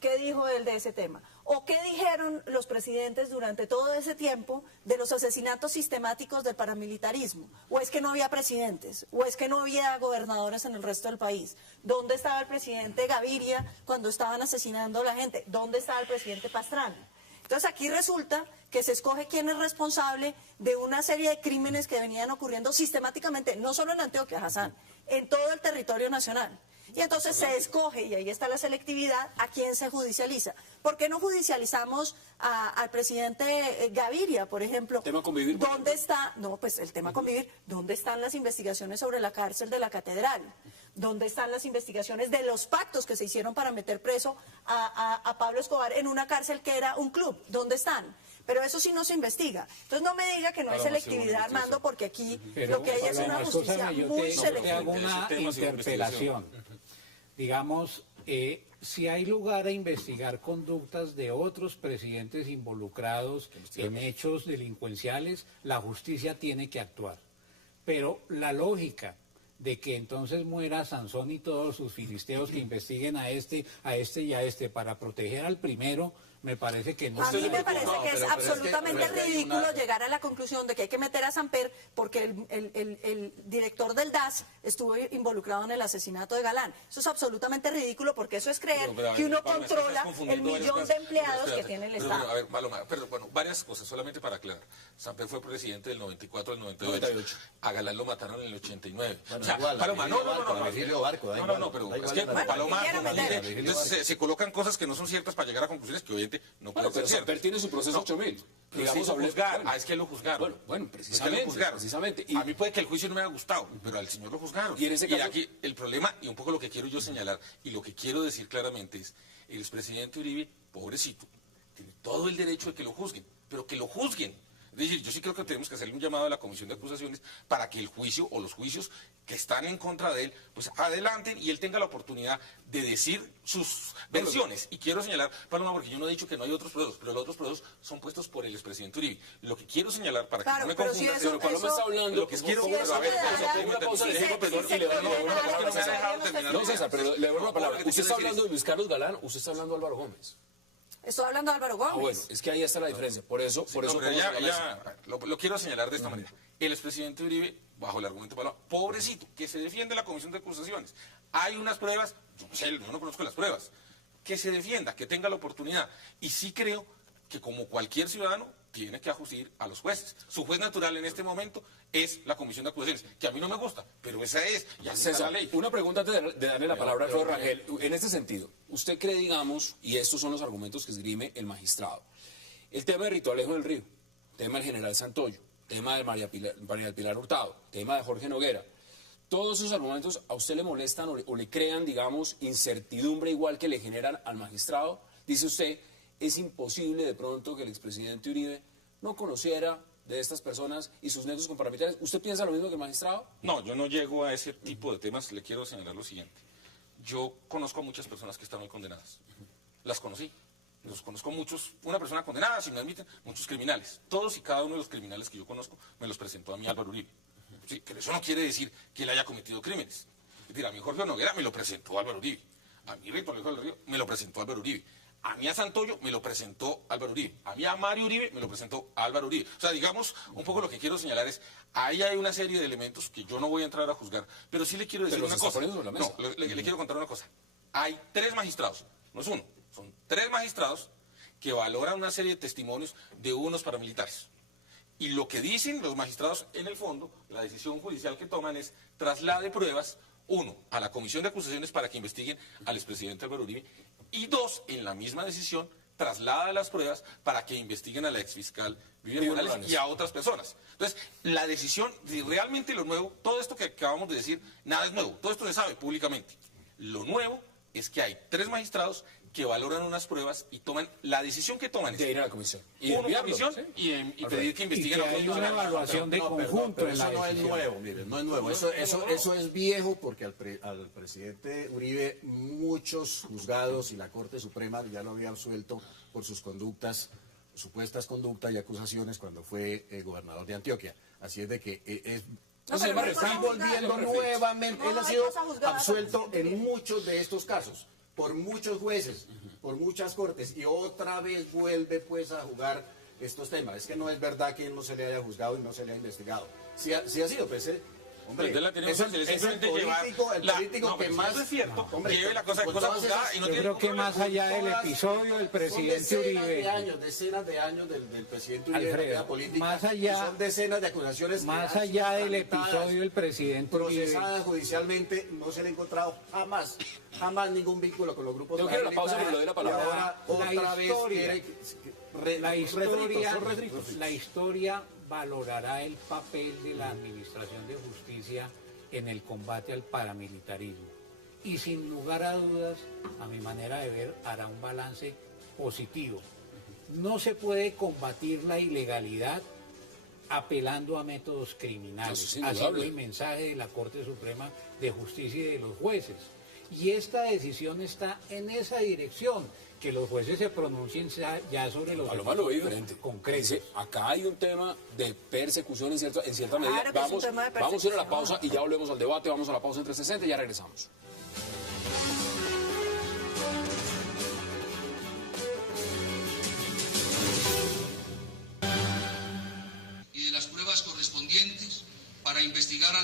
¿Qué dijo él de ese tema? ¿O qué dijeron los presidentes durante todo ese tiempo de los asesinatos sistemáticos del paramilitarismo? ¿O es que no había presidentes? ¿O es que no había gobernadores en el resto del país? ¿Dónde estaba el presidente Gaviria cuando estaban asesinando a la gente? ¿Dónde estaba el presidente Pastrana? Entonces aquí resulta que se escoge quién es responsable de una serie de crímenes que venían ocurriendo sistemáticamente, no solo en Antioquia, Hassan, en todo el territorio nacional. Y entonces se escoge, y ahí está la selectividad, a quién se judicializa. ¿Por qué no judicializamos al presidente Gaviria, por ejemplo? ¿Tema convivir? ¿Dónde está? No, pues el tema convivir. ¿Dónde están las investigaciones sobre la cárcel de la Catedral? ¿Dónde están las investigaciones de los pactos que se hicieron para meter preso a Pablo Escobar en una cárcel que era un club? ¿Dónde están? Pero eso sí no se investiga. Entonces no me diga que no hay selectividad, Armando, porque aquí lo que hay es una justicia muy selectiva. Yo te hago una interpelación. Digamos, si hay lugar a investigar conductas de otros presidentes involucrados en hechos delincuenciales, la justicia tiene que actuar. Pero la lógica de que entonces muera Sansón y todos sus filisteos que investiguen a este y a este para proteger al primero, me parece que no. A mí me parece que es absolutamente pero es que hay ridículo una- llegar a la conclusión de que hay que meter a Samper porque el director del DAS estuvo involucrado en el asesinato de Galán. Eso es absolutamente ridículo porque eso es creer Pero, a ver, que uno Paloma, es que estás controla el confundiendo varias millón de cosas. empleados Pero que espérate, tiene el pero, Estado. a ver, Paloma, pero bueno, varias cosas, solamente para aclarar. Samper fue presidente del 94 al 98. A Galán lo mataron en el 89. Bueno, O sea, igual, Paloma, a Virgilio Barco, da igual, pero da es igual, que da igual. Paloma, Bueno, mire, entonces se colocan cosas que no son ciertas para llegar a conclusiones que obviamente no Bueno, pueden pero ser Samper ciertas. tiene su proceso 8000. Pero Digamos, se hizo juzgar. bueno. Es que lo juzgaron. Bueno, Es que precisamente. lo juzgaron. Precisamente. A mí puede que el juicio no me haya gustado, pero al señor lo juzgaron. Y en ese caso- aquí el problema, y un poco lo que quiero yo señalar, y lo que quiero decir claramente es, el expresidente Uribe, pobrecito, tiene todo el derecho de que lo juzguen, pero que lo juzguen. Es decir, yo sí creo que tenemos que hacerle un llamado a la Comisión de Acusaciones para que el juicio o los juicios que están en contra de él, pues adelanten y él tenga la oportunidad de decir sus versiones. Y quiero señalar, Paloma, porque yo no he dicho que no hay otros procesos, pero los otros procesos son puestos por el expresidente Uribe. Lo que quiero señalar, para que Claro, no me pero si confundan, eso- pero Paloma está hablando. lo que quiero, si eso a ver, te da la- tengo una pausa, si le se- digo, perdón, si y le doy se la condena palabra, algo, es que no me ha se dejado deberíamos terminar. No, César, pero le vuelvo la palabra. Lo que te Usted quiero está decir hablando de Luis Carlos Galán, usted está hablando de Álvaro Gómez. Estoy hablando de Álvaro Gómez. Ah, bueno, es que ahí está la diferencia. Por eso, No, pero pongo sobre la mesa. lo quiero señalar de esta manera. El expresidente Uribe, bajo el argumento de Paloma, pobrecito, que se defiende la Comisión de Acusaciones. Hay unas pruebas, yo no sé, yo no conozco las pruebas, que se defienda, que tenga la oportunidad. Y sí creo que como cualquier ciudadano tiene que acudir a los jueces. Su juez natural en este momento es la Comisión de Acusaciones, que a mí no me gusta, pero esa es, y así está la César, ley. una pregunta antes de darle la palabra a Alfredo Rangel. En este sentido, ¿usted cree, digamos, y estos son los argumentos que esgrime el magistrado, el tema de Rito Alejo del Río, tema del general Santoyo, tema de María del Pilar Hurtado, tema de Jorge Noguera, todos esos argumentos a usted le molestan o le crean, digamos, incertidumbre igual que le generan al magistrado? Dice usted, es imposible de pronto que el expresidente Uribe no conociera de estas personas y sus nexos con paramilitares. ¿Usted piensa lo mismo que el magistrado? No, yo no llego a ese tipo de temas. Le quiero señalar lo siguiente. Yo conozco a muchas personas que están hoy condenadas. Las conocí. Los conozco muchos. Una persona condenada, si me admiten, muchos criminales. Todos y cada uno de los criminales que yo conozco me los presentó a mí Álvaro Uribe. Sí, pero eso no quiere decir que él haya cometido crímenes. Es decir, a mí Jorge Noguera me lo presentó Álvaro Uribe. A mí Rito Alejo del Río me lo presentó Álvaro Uribe. A mí a Santoyo me lo presentó Álvaro Uribe. A mí a Mario Uribe me lo presentó Álvaro Uribe. O sea, digamos, un poco lo que quiero señalar es, ahí hay una serie de elementos que yo no voy a entrar a juzgar, pero sí le quiero decir Pero una se está cosa. poniendo sobre la mesa. No, le quiero contar una cosa. Hay 3 magistrados, no es uno, son 3 magistrados que valoran una serie de testimonios de unos paramilitares. Y lo que dicen los magistrados, en el fondo, la decisión judicial que toman es traslade pruebas, 1, a la Comisión de Acusaciones para que investiguen al expresidente Álvaro Uribe, y 2, en la misma decisión, traslada las pruebas para que investiguen a la exfiscal Vivian Morales y a otras personas. Entonces, la decisión, si realmente lo nuevo, todo esto que acabamos de decir, nada es nuevo, todo esto se sabe públicamente. Lo nuevo es que hay 3 magistrados que valoran unas pruebas y toman la decisión que toman. De ir a la comisión. Y una enviarlo, comisión ¿sí? y pedir que investiguen que a hay otros. una evaluación de conjunto pero en la eso no es decisión. nuevo, mire, no es nuevo. Eso es viejo porque al presidente Uribe muchos juzgados y la Corte Suprema ya lo había absuelto por sus conductas, supuestas conductas y acusaciones cuando fue gobernador de Antioquia. Así es de que No, pero no hay cosa están juzgada. volviendo nuevamente. No, Él no ha hay sido cosa juzgada. absuelto en muchos de estos casos, por muchos jueces, por muchas cortes, y otra vez vuelve pues a jugar estos temas. Es que no es verdad que no se le haya juzgado y no se le haya investigado. Sí ha sido, pues, hombre, Pero la tenemos es el fácil, es simplemente político, llevar el la- político no, que pero si más... eso es cierto, hombre, lleve la cosa con juzgada todas y no Yo tiene creo que más allá del todas- episodio del presidente Uribe, decenas de años del presidente Uribe en la Alfredo, vida política, más allá- y son decenas de acusaciones que más han allá sido del tramitadas, episodio del presidente Uribe, procesadas judicialmente, no se le ha encontrado jamás ningún vínculo con los grupos Tengo que ir a la pausa, pero le doy la palabra. Y ahora otra vez historia. quiere refritos. la historia valorará el papel de la Administración de Justicia en el combate al paramilitarismo. Y sin lugar a dudas, a mi manera de ver, hará un balance positivo. No se puede combatir la ilegalidad apelando a métodos criminales, Eso es indudable. haciendo el mensaje de la Corte Suprema de Justicia y de los jueces. Y esta decisión está en esa dirección, que los jueces se pronuncien ya sobre los Paloma lo ve episodios diferente. concretos. Dice, acá hay un tema de persecución en cierta medida. Claro que es un tema de Vamos a ir a la persecución. pausa y ya volvemos al debate. Vamos a la pausa en 360 y ya regresamos.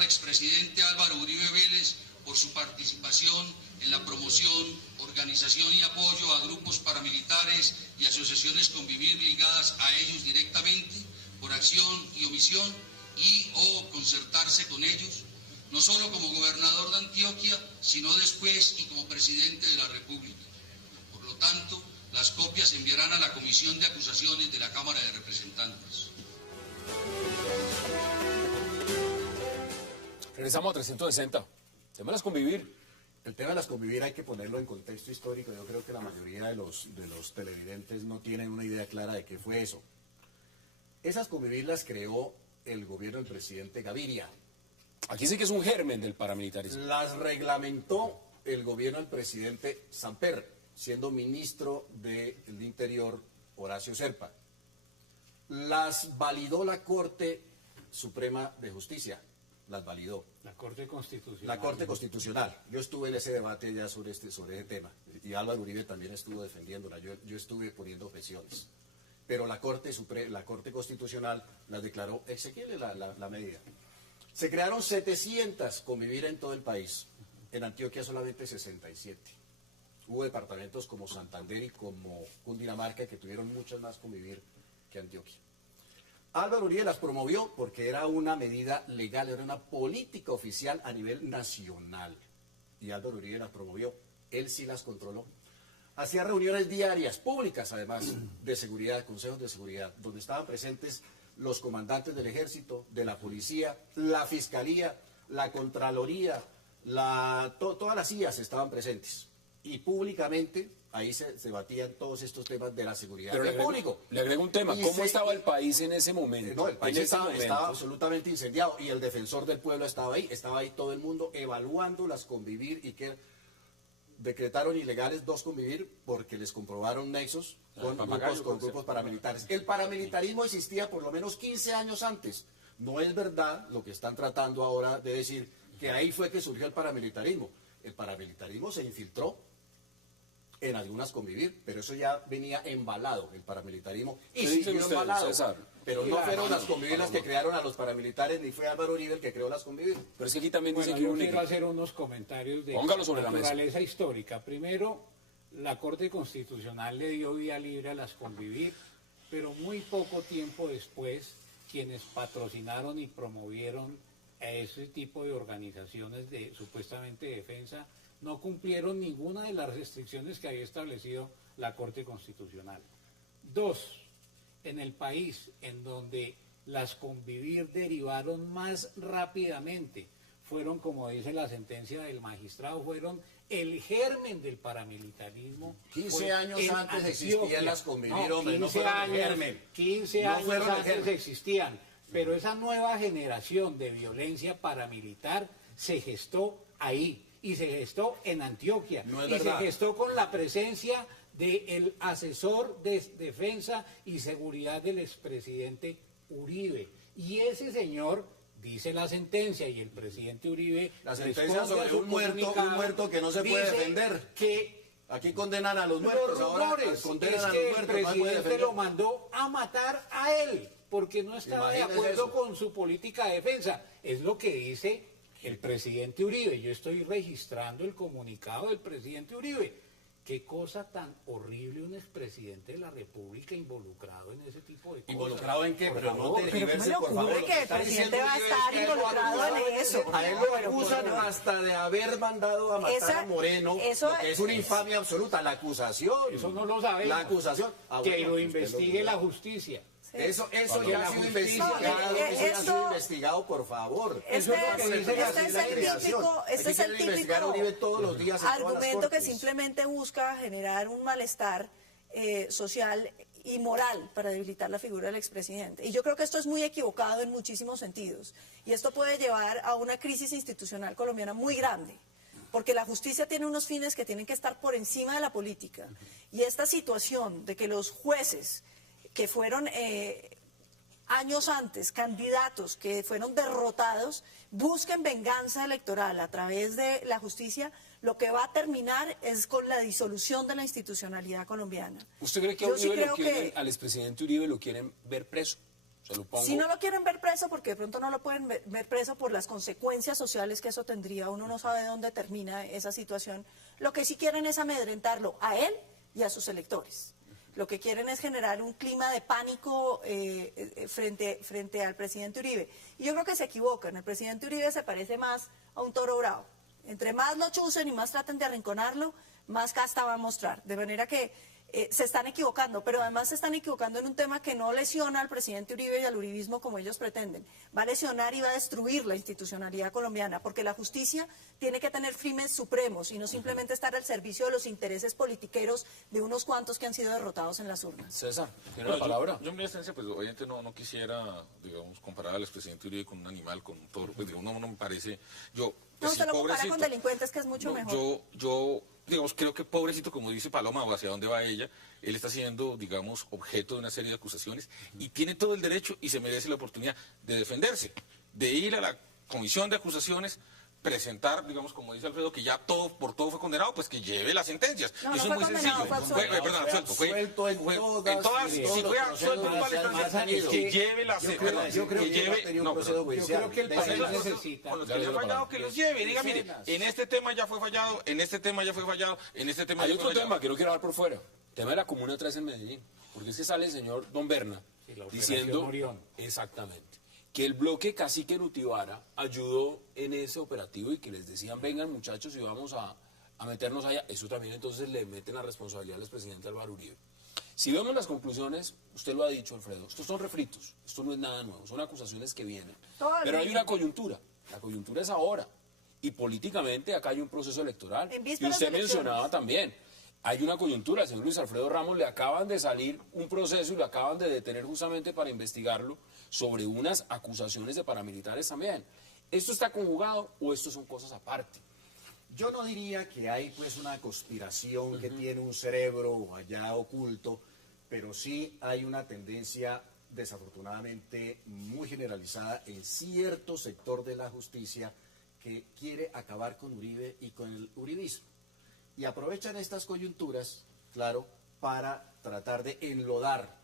expresidente Álvaro Uribe Vélez por su participación en la promoción, organización y apoyo a grupos paramilitares y asociaciones Convivir ligadas a ellos directamente, por acción y omisión, y o concertarse con ellos, no solo como gobernador de Antioquia, sino después y como presidente de la República. Por lo tanto, las copias se enviarán a la Comisión de Acusaciones de la Cámara de Representantes. Regresamos a 360. Tema de las convivir. El tema de las convivir hay que ponerlo en contexto histórico. Yo creo que la mayoría de los televidentes no tienen una idea clara de qué fue eso. Esas convivir las creó el gobierno del presidente Gaviria. Aquí sí que es un germen del paramilitarismo. Las reglamentó el gobierno del presidente Samper, siendo ministro del Interior Horacio Serpa. Las validó la Corte Suprema de Justicia. Las validó. La Corte Constitucional. La Corte Constitucional. Yo estuve en ese debate ya sobre ese tema. Y Álvaro Uribe también estuvo defendiéndola. Yo estuve poniendo objeciones. Pero la Corte Constitucional las declaró exequible la medida. Se crearon 700 convivir en todo el país. En Antioquia solamente 67. Hubo departamentos como Santander y como Cundinamarca que tuvieron muchas más convivir que Antioquia. Álvaro Uribe las promovió porque era una medida legal, era una política oficial a nivel nacional. Y Álvaro Uribe las promovió, él sí las controló. Hacía reuniones diarias, públicas además, de seguridad, consejos de seguridad, donde estaban presentes los comandantes del ejército, de la policía, la fiscalía, la contraloría, todas las IAS estaban presentes. Y públicamente ahí se debatían todos estos temas de la seguridad del público. Le agrego un tema, ¿cómo estaba el país en ese momento? No, el país estaba absolutamente incendiado y el defensor del pueblo estaba ahí todo el mundo evaluando las convivir y que decretaron ilegales 2 convivir porque les comprobaron nexos con grupos paramilitares. El paramilitarismo existía por lo menos 15 años antes. No es verdad lo que están tratando ahora de decir que ahí fue que surgió el paramilitarismo. El paramilitarismo se infiltró en algunas convivir, pero eso ya venía embalado, el paramilitarismo, y siguió embalado. César? Pero no fueron las convivir las que crearon a los paramilitares, ni fue Álvaro Uribe el que creó las convivir. Pero es que aquí también dice que yo quiero hacer unos comentarios de naturaleza histórica. Primero, la Corte Constitucional le dio vía libre a las convivir, pero muy poco tiempo después, quienes patrocinaron y promovieron a ese tipo de organizaciones de supuestamente defensa no cumplieron ninguna de las restricciones que había establecido la Corte Constitucional. 2, en el país en donde las convivir derivaron más rápidamente, fueron, como dice la sentencia del magistrado, fueron el germen del paramilitarismo. 15 años antes existían las convivir, hombre, no fueron el germen. 15 años antes existían, pero esa nueva generación de violencia paramilitar se gestó ahí. Y se gestó en Antioquia, se gestó con la presencia del asesor de defensa y seguridad del expresidente Uribe. Y ese señor, dice la sentencia, y el presidente Uribe... La sentencia sobre un muerto que no se puede defender. Que aquí condenan a los muertos, ahora condenan a los muertos. El presidente lo mandó a matar a él, porque no estaba de acuerdo con su política de defensa. Es lo que dice el presidente Uribe. Yo estoy registrando el comunicado del presidente Uribe. Qué cosa tan horrible un expresidente de la República involucrado en ese tipo de cosas. ¿Involucrado en qué? Pero no te diverse, por favor. Que el presidente va a estar involucrado en eso. A él lo acusan hasta de haber mandado a matar a Moreno, que es una infamia absoluta. La acusación. Eso no lo sabemos. La acusación. Que lo investigue la justicia. Eso ya ha sido investigado, eso ya ha sido investigado, por favor. Este es el típico argumento que simplemente busca generar un malestar social y moral para debilitar la figura del expresidente. Y yo creo que esto es muy equivocado en muchísimos sentidos. Y esto puede llevar a una crisis institucional colombiana muy grande. Porque la justicia tiene unos fines que tienen que estar por encima de la política. Y esta situación de que los jueces que fueron años antes candidatos que fueron derrotados, busquen venganza electoral a través de la justicia, lo que va a terminar es con la disolución de la institucionalidad colombiana. ¿Usted cree que al expresidente Uribe lo quieren ver preso? Se lo pongo. Si no lo quieren ver preso, porque de pronto no lo pueden ver preso por las consecuencias sociales que eso tendría, uno no sabe dónde termina esa situación, lo que sí quieren es amedrentarlo a él y a sus electores. Lo que quieren es generar un clima de pánico frente al presidente Uribe. Y yo creo que se equivocan. El presidente Uribe se parece más a un toro bravo. Entre más lo chusen y más traten de arrinconarlo, más casta va a mostrar. De manera que se están equivocando, pero además se están equivocando en un tema que no lesiona al presidente Uribe y al uribismo como ellos pretenden. Va a lesionar y va a destruir la institucionalidad colombiana, porque la justicia tiene que tener fines supremos y no simplemente estar al servicio de los intereses politiqueros de unos cuantos que han sido derrotados en las urnas. César, ¿tiene la palabra? Yo en mi esencia, pues obviamente no quisiera, digamos, comparar al expresidente Uribe con un animal, con un toro, pues digo, no me parece, No, pues, usted sí, lo compara pobrecito. con delincuentes, que es mucho mejor. Yo, digamos, creo que pobrecito, como dice Paloma, o hacia dónde va ella, él está siendo, digamos, objeto de una serie de acusaciones y tiene todo el derecho y se merece la oportunidad de defenderse, de ir a la comisión de acusaciones, presentar, digamos, como dice Alfredo, que ya por todo fue condenado, pues que lleve las sentencias. No, Eso no es fue muy condenado, sencillo. fue absuelto. Perdón, absuelto. Absuelto en todas, si todos fue los absuelto, procesos ¿cuál es el judiciales que lleve las yo creo que no ha tenido un proceso judicial. Yo creo que el país necesita. Con los que le ha fallado, que los lleve. Diga, mire, en este tema ya fue fallado, en este tema ya fue fallado, en este tema Hay ya fue otro fallado. tema que no quiero hablar por fuera, el tema de la Comuna 3 en Medellín, porque es que sale el señor Don Berna Sí, la operación diciendo, Orión. exactamente, que el bloque Cacique Nutibara ayudó en ese operativo y que les decían, vengan muchachos y vamos a meternos allá. Eso también entonces le meten la responsabilidad al expresidente Álvaro Uribe. Si vemos las conclusiones, usted lo ha dicho, Alfredo, estos son refritos, esto no es nada nuevo, son acusaciones que vienen. Todavía. Pero hay una coyuntura, la coyuntura es ahora, y políticamente acá hay un proceso electoral, En y vísperas usted de elecciones. mencionaba también, hay una coyuntura, al señor Luis Alfredo Ramos le acaban de salir un proceso y lo acaban de detener justamente para investigarlo sobre unas acusaciones de paramilitares también. ¿Esto está conjugado o esto son cosas aparte? Yo no diría que hay pues una conspiración que tiene un cerebro allá oculto, pero sí hay una tendencia desafortunadamente muy generalizada en cierto sector de la justicia que quiere acabar con Uribe y con el uribismo. Y aprovechan estas coyunturas, claro, para tratar de enlodar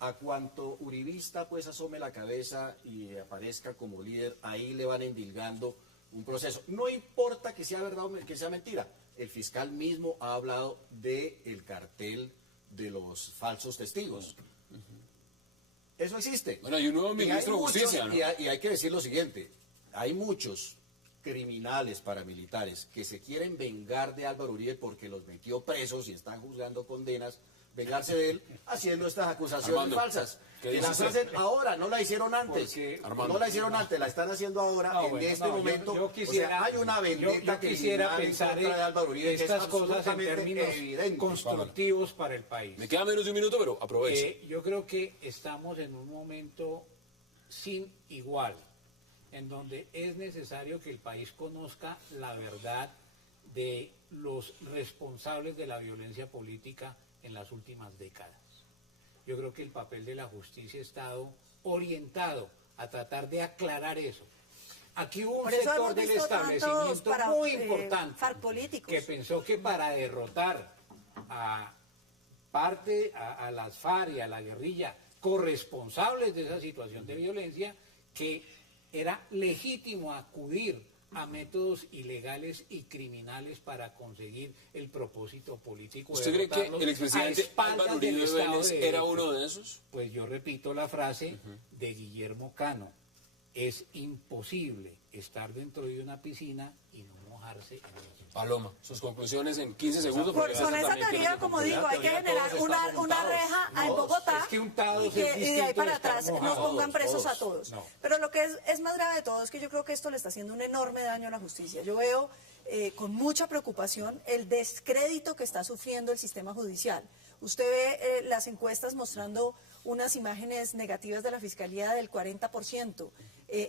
a cuanto uribista pues asome la cabeza y aparezca como líder, ahí le van endilgando un proceso. No importa que sea verdad o que sea mentira. El fiscal mismo ha hablado del cartel de los falsos testigos. Eso existe. Bueno, hay un nuevo ministro de Justicia, ¿no? Y hay que decir lo siguiente, hay muchos criminales paramilitares que se quieren vengar de Álvaro Uribe porque los metió presos y están juzgando condenas, vengarse de él haciendo estas acusaciones Armando, falsas. ¿qué Que dice las usted? hacen ahora, no la hicieron antes. Porque- Armando. No la hicieron antes, la están haciendo ahora No, en bueno, este no, momento. yo quisiera, o sea, hay una vendetta yo quisiera criminal en pensar contra de Álvaro Uribe que es estas cosas en absolutamente términos evidente. constructivos para el país. Me queda menos de un minuto, pero aproveche. Yo creo que estamos en un momento sin igual, en donde es necesario que el país conozca la verdad de los responsables de la violencia política en las últimas décadas. Yo creo que el papel de la justicia ha estado orientado a tratar de aclarar eso. Aquí hubo un Por eso sector hemos del visto tantos establecimiento muy importante FARC políticos. que pensó que para derrotar a las FARC y a la guerrilla corresponsables de esa situación de violencia, que era legítimo acudir a métodos ilegales y criminales para conseguir el propósito político. de ¿Usted cree que derrotarlos el a expresidente espaldas Álvaro del Uribe Estado Vélez de era Derecho? uno de esos? Pues yo repito la frase de Guillermo Cano: es imposible estar dentro de una piscina y no mojarse en ella. Paloma, sus conclusiones en 15 segundos. Con porque esa también tiene teoría, que como concluir. digo, hay que generar una reja en Bogotá Es que untados y es que de ahí distinto para de estar atrás nos mojados, pongan presos a todos. todos. No. Pero lo que es más grave de todo es que yo creo que esto le está haciendo un enorme daño a la justicia. Yo veo con mucha preocupación el descrédito que está sufriendo el sistema judicial. Usted ve las encuestas mostrando unas imágenes negativas de la Fiscalía del 40%,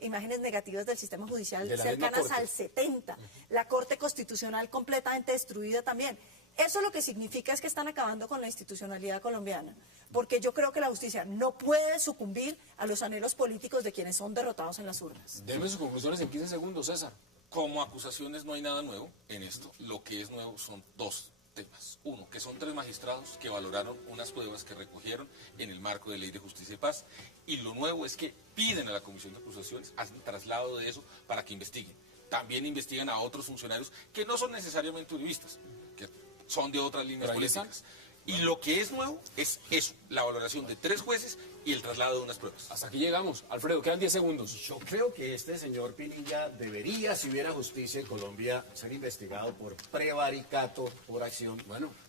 imágenes negativas del sistema judicial De la misma cercanas Corte. al 70%, la Corte Constitucional completamente destruida también. Eso lo que significa es que están acabando con la institucionalidad colombiana, porque yo creo que la justicia no puede sucumbir a los anhelos políticos de quienes son derrotados en las urnas. Denme sus conclusiones en 15 segundos, César. Como acusaciones no hay nada nuevo en esto. Lo que es nuevo son dos temas. Uno, que son 3 magistrados que valoraron unas pruebas que recogieron en el marco de Ley de Justicia y Paz. Y lo nuevo es que piden a la Comisión de Acusaciones, hacen traslado de eso para que investiguen. También investigan a otros funcionarios que no son necesariamente uribistas, que son de otras líneas políticas. Y lo que es nuevo es eso, la valoración de 3 jueces y el traslado de unas pruebas. Hasta aquí llegamos. Alfredo, quedan 10 segundos. Yo creo que este señor Pinilla debería, si hubiera justicia en Colombia, ser investigado por prevaricato, por acción,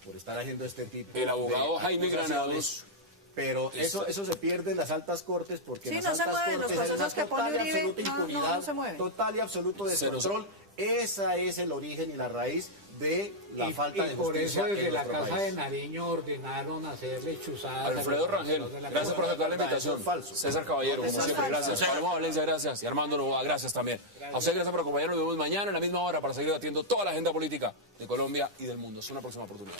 por estar haciendo este tipo el abogado Jaime Granados. Pero eso se pierde en las altas cortes porque Sí, en no las se altas mueven, los cortes hay una procesos que pone total y Uribe absoluta no impunidad, se mueven. total y absoluto descontrol. Esa es el origen y la raíz de la falta de por justicia eso desde en la nuestro Casa país. de Nariño ordenaron hacerle chuzadas. Alfredo Rangel, gracias por aceptar la invitación. César Caballero, como siempre, gracias. Paloma Valencia, gracias. Y Armando Novoa, gracias también. A ustedes gracias por acompañarnos. Nos vemos mañana a la misma hora para seguir debatiendo toda la agenda política de Colombia y del mundo. Hasta una próxima oportunidad.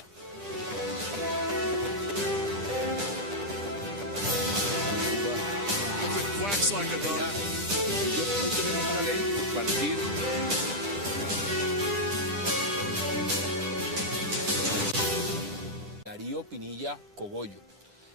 Darío Pinilla Cogollo.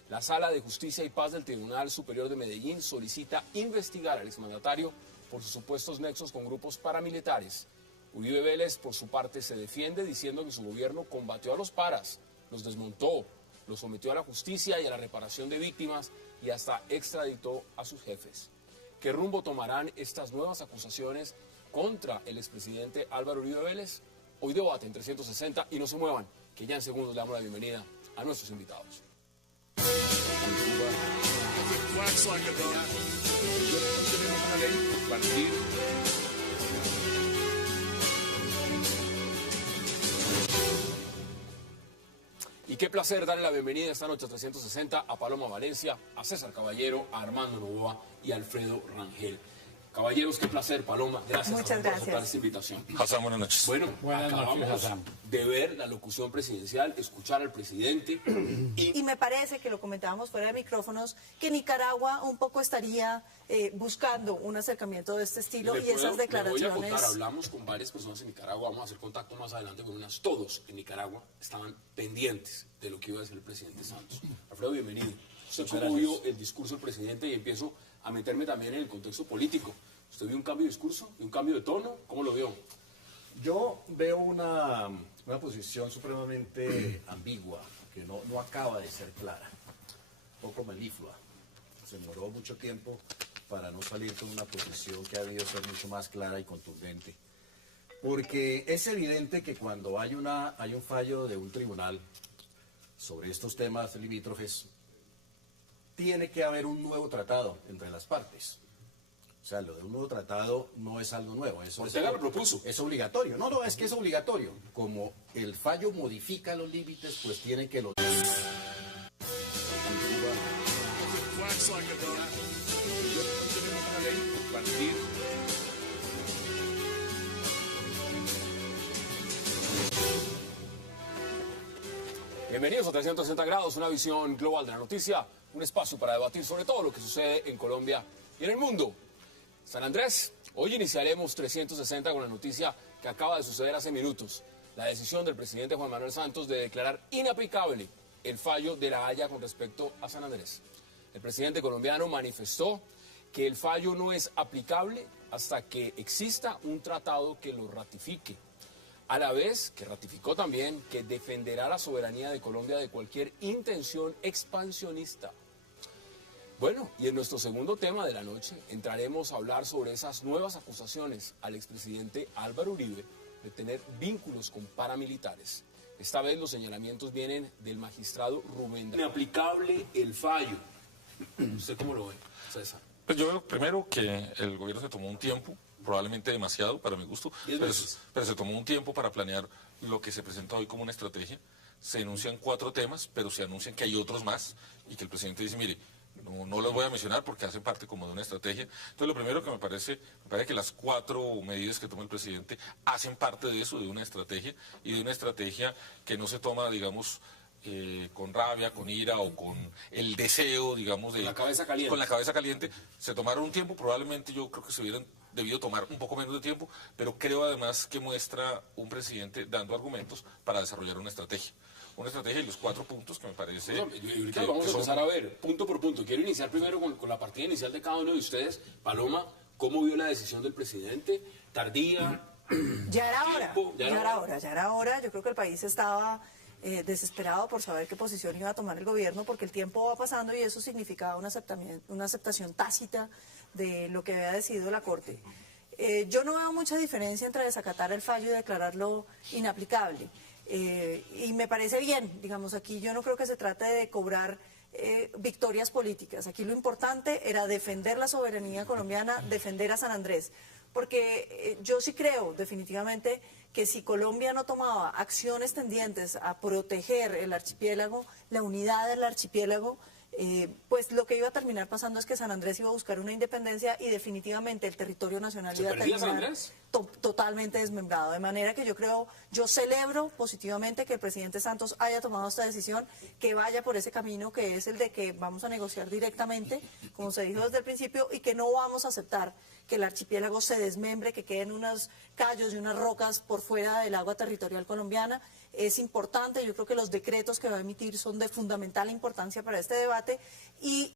La Sala de Justicia y Paz del Tribunal Superior de Medellín solicita investigar al exmandatario por sus supuestos nexos con grupos paramilitares. Uribe Vélez, por su parte, se defiende diciendo que su gobierno combatió a los paras, los desmontó, los sometió a la justicia y a la reparación de víctimas y hasta extraditó a sus jefes. ¿Qué rumbo tomarán estas nuevas acusaciones contra el expresidente Álvaro Uribe Vélez? Hoy debate en 360 y no se muevan, que ya en segundos le damos la bienvenida a nuestros invitados. Y qué placer darle la bienvenida esta noche a 360 a Paloma Valencia, a César Caballero, a Armando Novoa y a Alfredo Rangel. Caballeros, qué placer, Paloma. Gracias por aceptar esta invitación. Hassan, buenas noches. Bueno, Buenas acabamos noches, Hassan. de ver la locución presidencial, escuchar al presidente. Y me parece que lo comentábamos fuera de micrófonos, que Nicaragua un poco estaría buscando un acercamiento de este estilo y esas Le declaraciones. voy a contar, hablamos con varias personas en Nicaragua, vamos a hacer contacto más adelante con unas. Todos en Nicaragua estaban pendientes de lo que iba a decir el presidente Santos. Alfredo, bienvenido. ¿Usted cómo vio el discurso del presidente? Y empiezo a meterme también en el contexto político. ¿Usted vio un cambio de discurso y un cambio de tono? ¿Cómo lo vio? Yo veo una posición supremamente ambigua, que no acaba de ser clara, un poco meliflua. Se demoró mucho tiempo para no salir con una posición que ha debido ser mucho más clara y contundente. Porque es evidente que cuando hay un fallo de un tribunal sobre estos temas limítrofes, tiene que haber un nuevo tratado entre las partes. O sea, lo de un nuevo tratado no es algo nuevo. Ortega lo propuso. Es obligatorio. No, es que es obligatorio. Como el fallo modifica los límites, pues tiene que los... Bienvenidos a 360 grados, una visión global de la noticia, un espacio para debatir sobre todo lo que sucede en Colombia y en el mundo. San Andrés, hoy iniciaremos 360 con la noticia que acaba de suceder hace minutos. La decisión del presidente Juan Manuel Santos de declarar inaplicable el fallo de La Haya con respecto a San Andrés. El presidente colombiano manifestó que el fallo no es aplicable hasta que exista un tratado que lo ratifique. A la vez que ratificó también que defenderá la soberanía de Colombia de cualquier intención expansionista. Bueno, y en nuestro segundo tema de la noche entraremos a hablar sobre esas nuevas acusaciones al expresidente Álvaro Uribe de tener vínculos con paramilitares. Esta vez los señalamientos vienen del magistrado Rubén Darío. Inaplicable el fallo. ¿Usted cómo lo ve, César? Pues yo veo primero que el gobierno se tomó un tiempo, probablemente demasiado para mi gusto, pero se tomó un tiempo para planear lo que se presenta hoy como una estrategia. Se enuncian 4 temas, pero se anuncian que hay otros más y que el presidente dice, mire, no los voy a mencionar porque hacen parte como de una estrategia. Entonces lo primero que me parece que las 4 medidas que toma el presidente hacen parte de eso, de una estrategia, y de una estrategia que no se toma, digamos, con rabia, con ira o con el deseo, digamos, de... Con la cabeza caliente. Con la cabeza caliente. Se tomaron un tiempo, probablemente yo creo que se hubieran debido tomar un poco menos de tiempo, pero creo además que muestra un presidente dando argumentos para desarrollar una estrategia. Una estrategia y los 4 puntos que me parece... No, y ahorita lo vamos a empezar a ver, punto por punto. Quiero iniciar primero con la partida inicial de cada uno de ustedes. Paloma, ¿cómo vio la decisión del presidente? ¿Tardía? Ya era hora, ¿Tiempo? ya era hora. Yo creo que el país estaba desesperado por saber qué posición iba a tomar el gobierno, porque el tiempo va pasando y eso significaba una aceptación tácita de lo que había decidido la Corte. Yo no veo mucha diferencia entre desacatar el fallo y declararlo inaplicable. Y me parece bien, digamos, aquí yo no creo que se trate de cobrar victorias políticas. Aquí lo importante era defender la soberanía colombiana, defender a San Andrés. Porque yo sí creo definitivamente que si Colombia no tomaba acciones tendientes a proteger el archipiélago, la unidad del archipiélago, pues lo que iba a terminar pasando es que San Andrés iba a buscar una independencia y definitivamente el territorio nacional iba a terminar San Andrés? Totalmente desmembrado. De manera que yo celebro positivamente que el presidente Santos haya tomado esta decisión, que vaya por ese camino que es el de que vamos a negociar directamente, como se dijo desde el principio, y que no vamos a aceptar que el archipiélago se desmembre, que queden unos callos y unas rocas por fuera del agua territorial colombiana. Es importante, yo creo que los decretos que va a emitir son de fundamental importancia para este debate y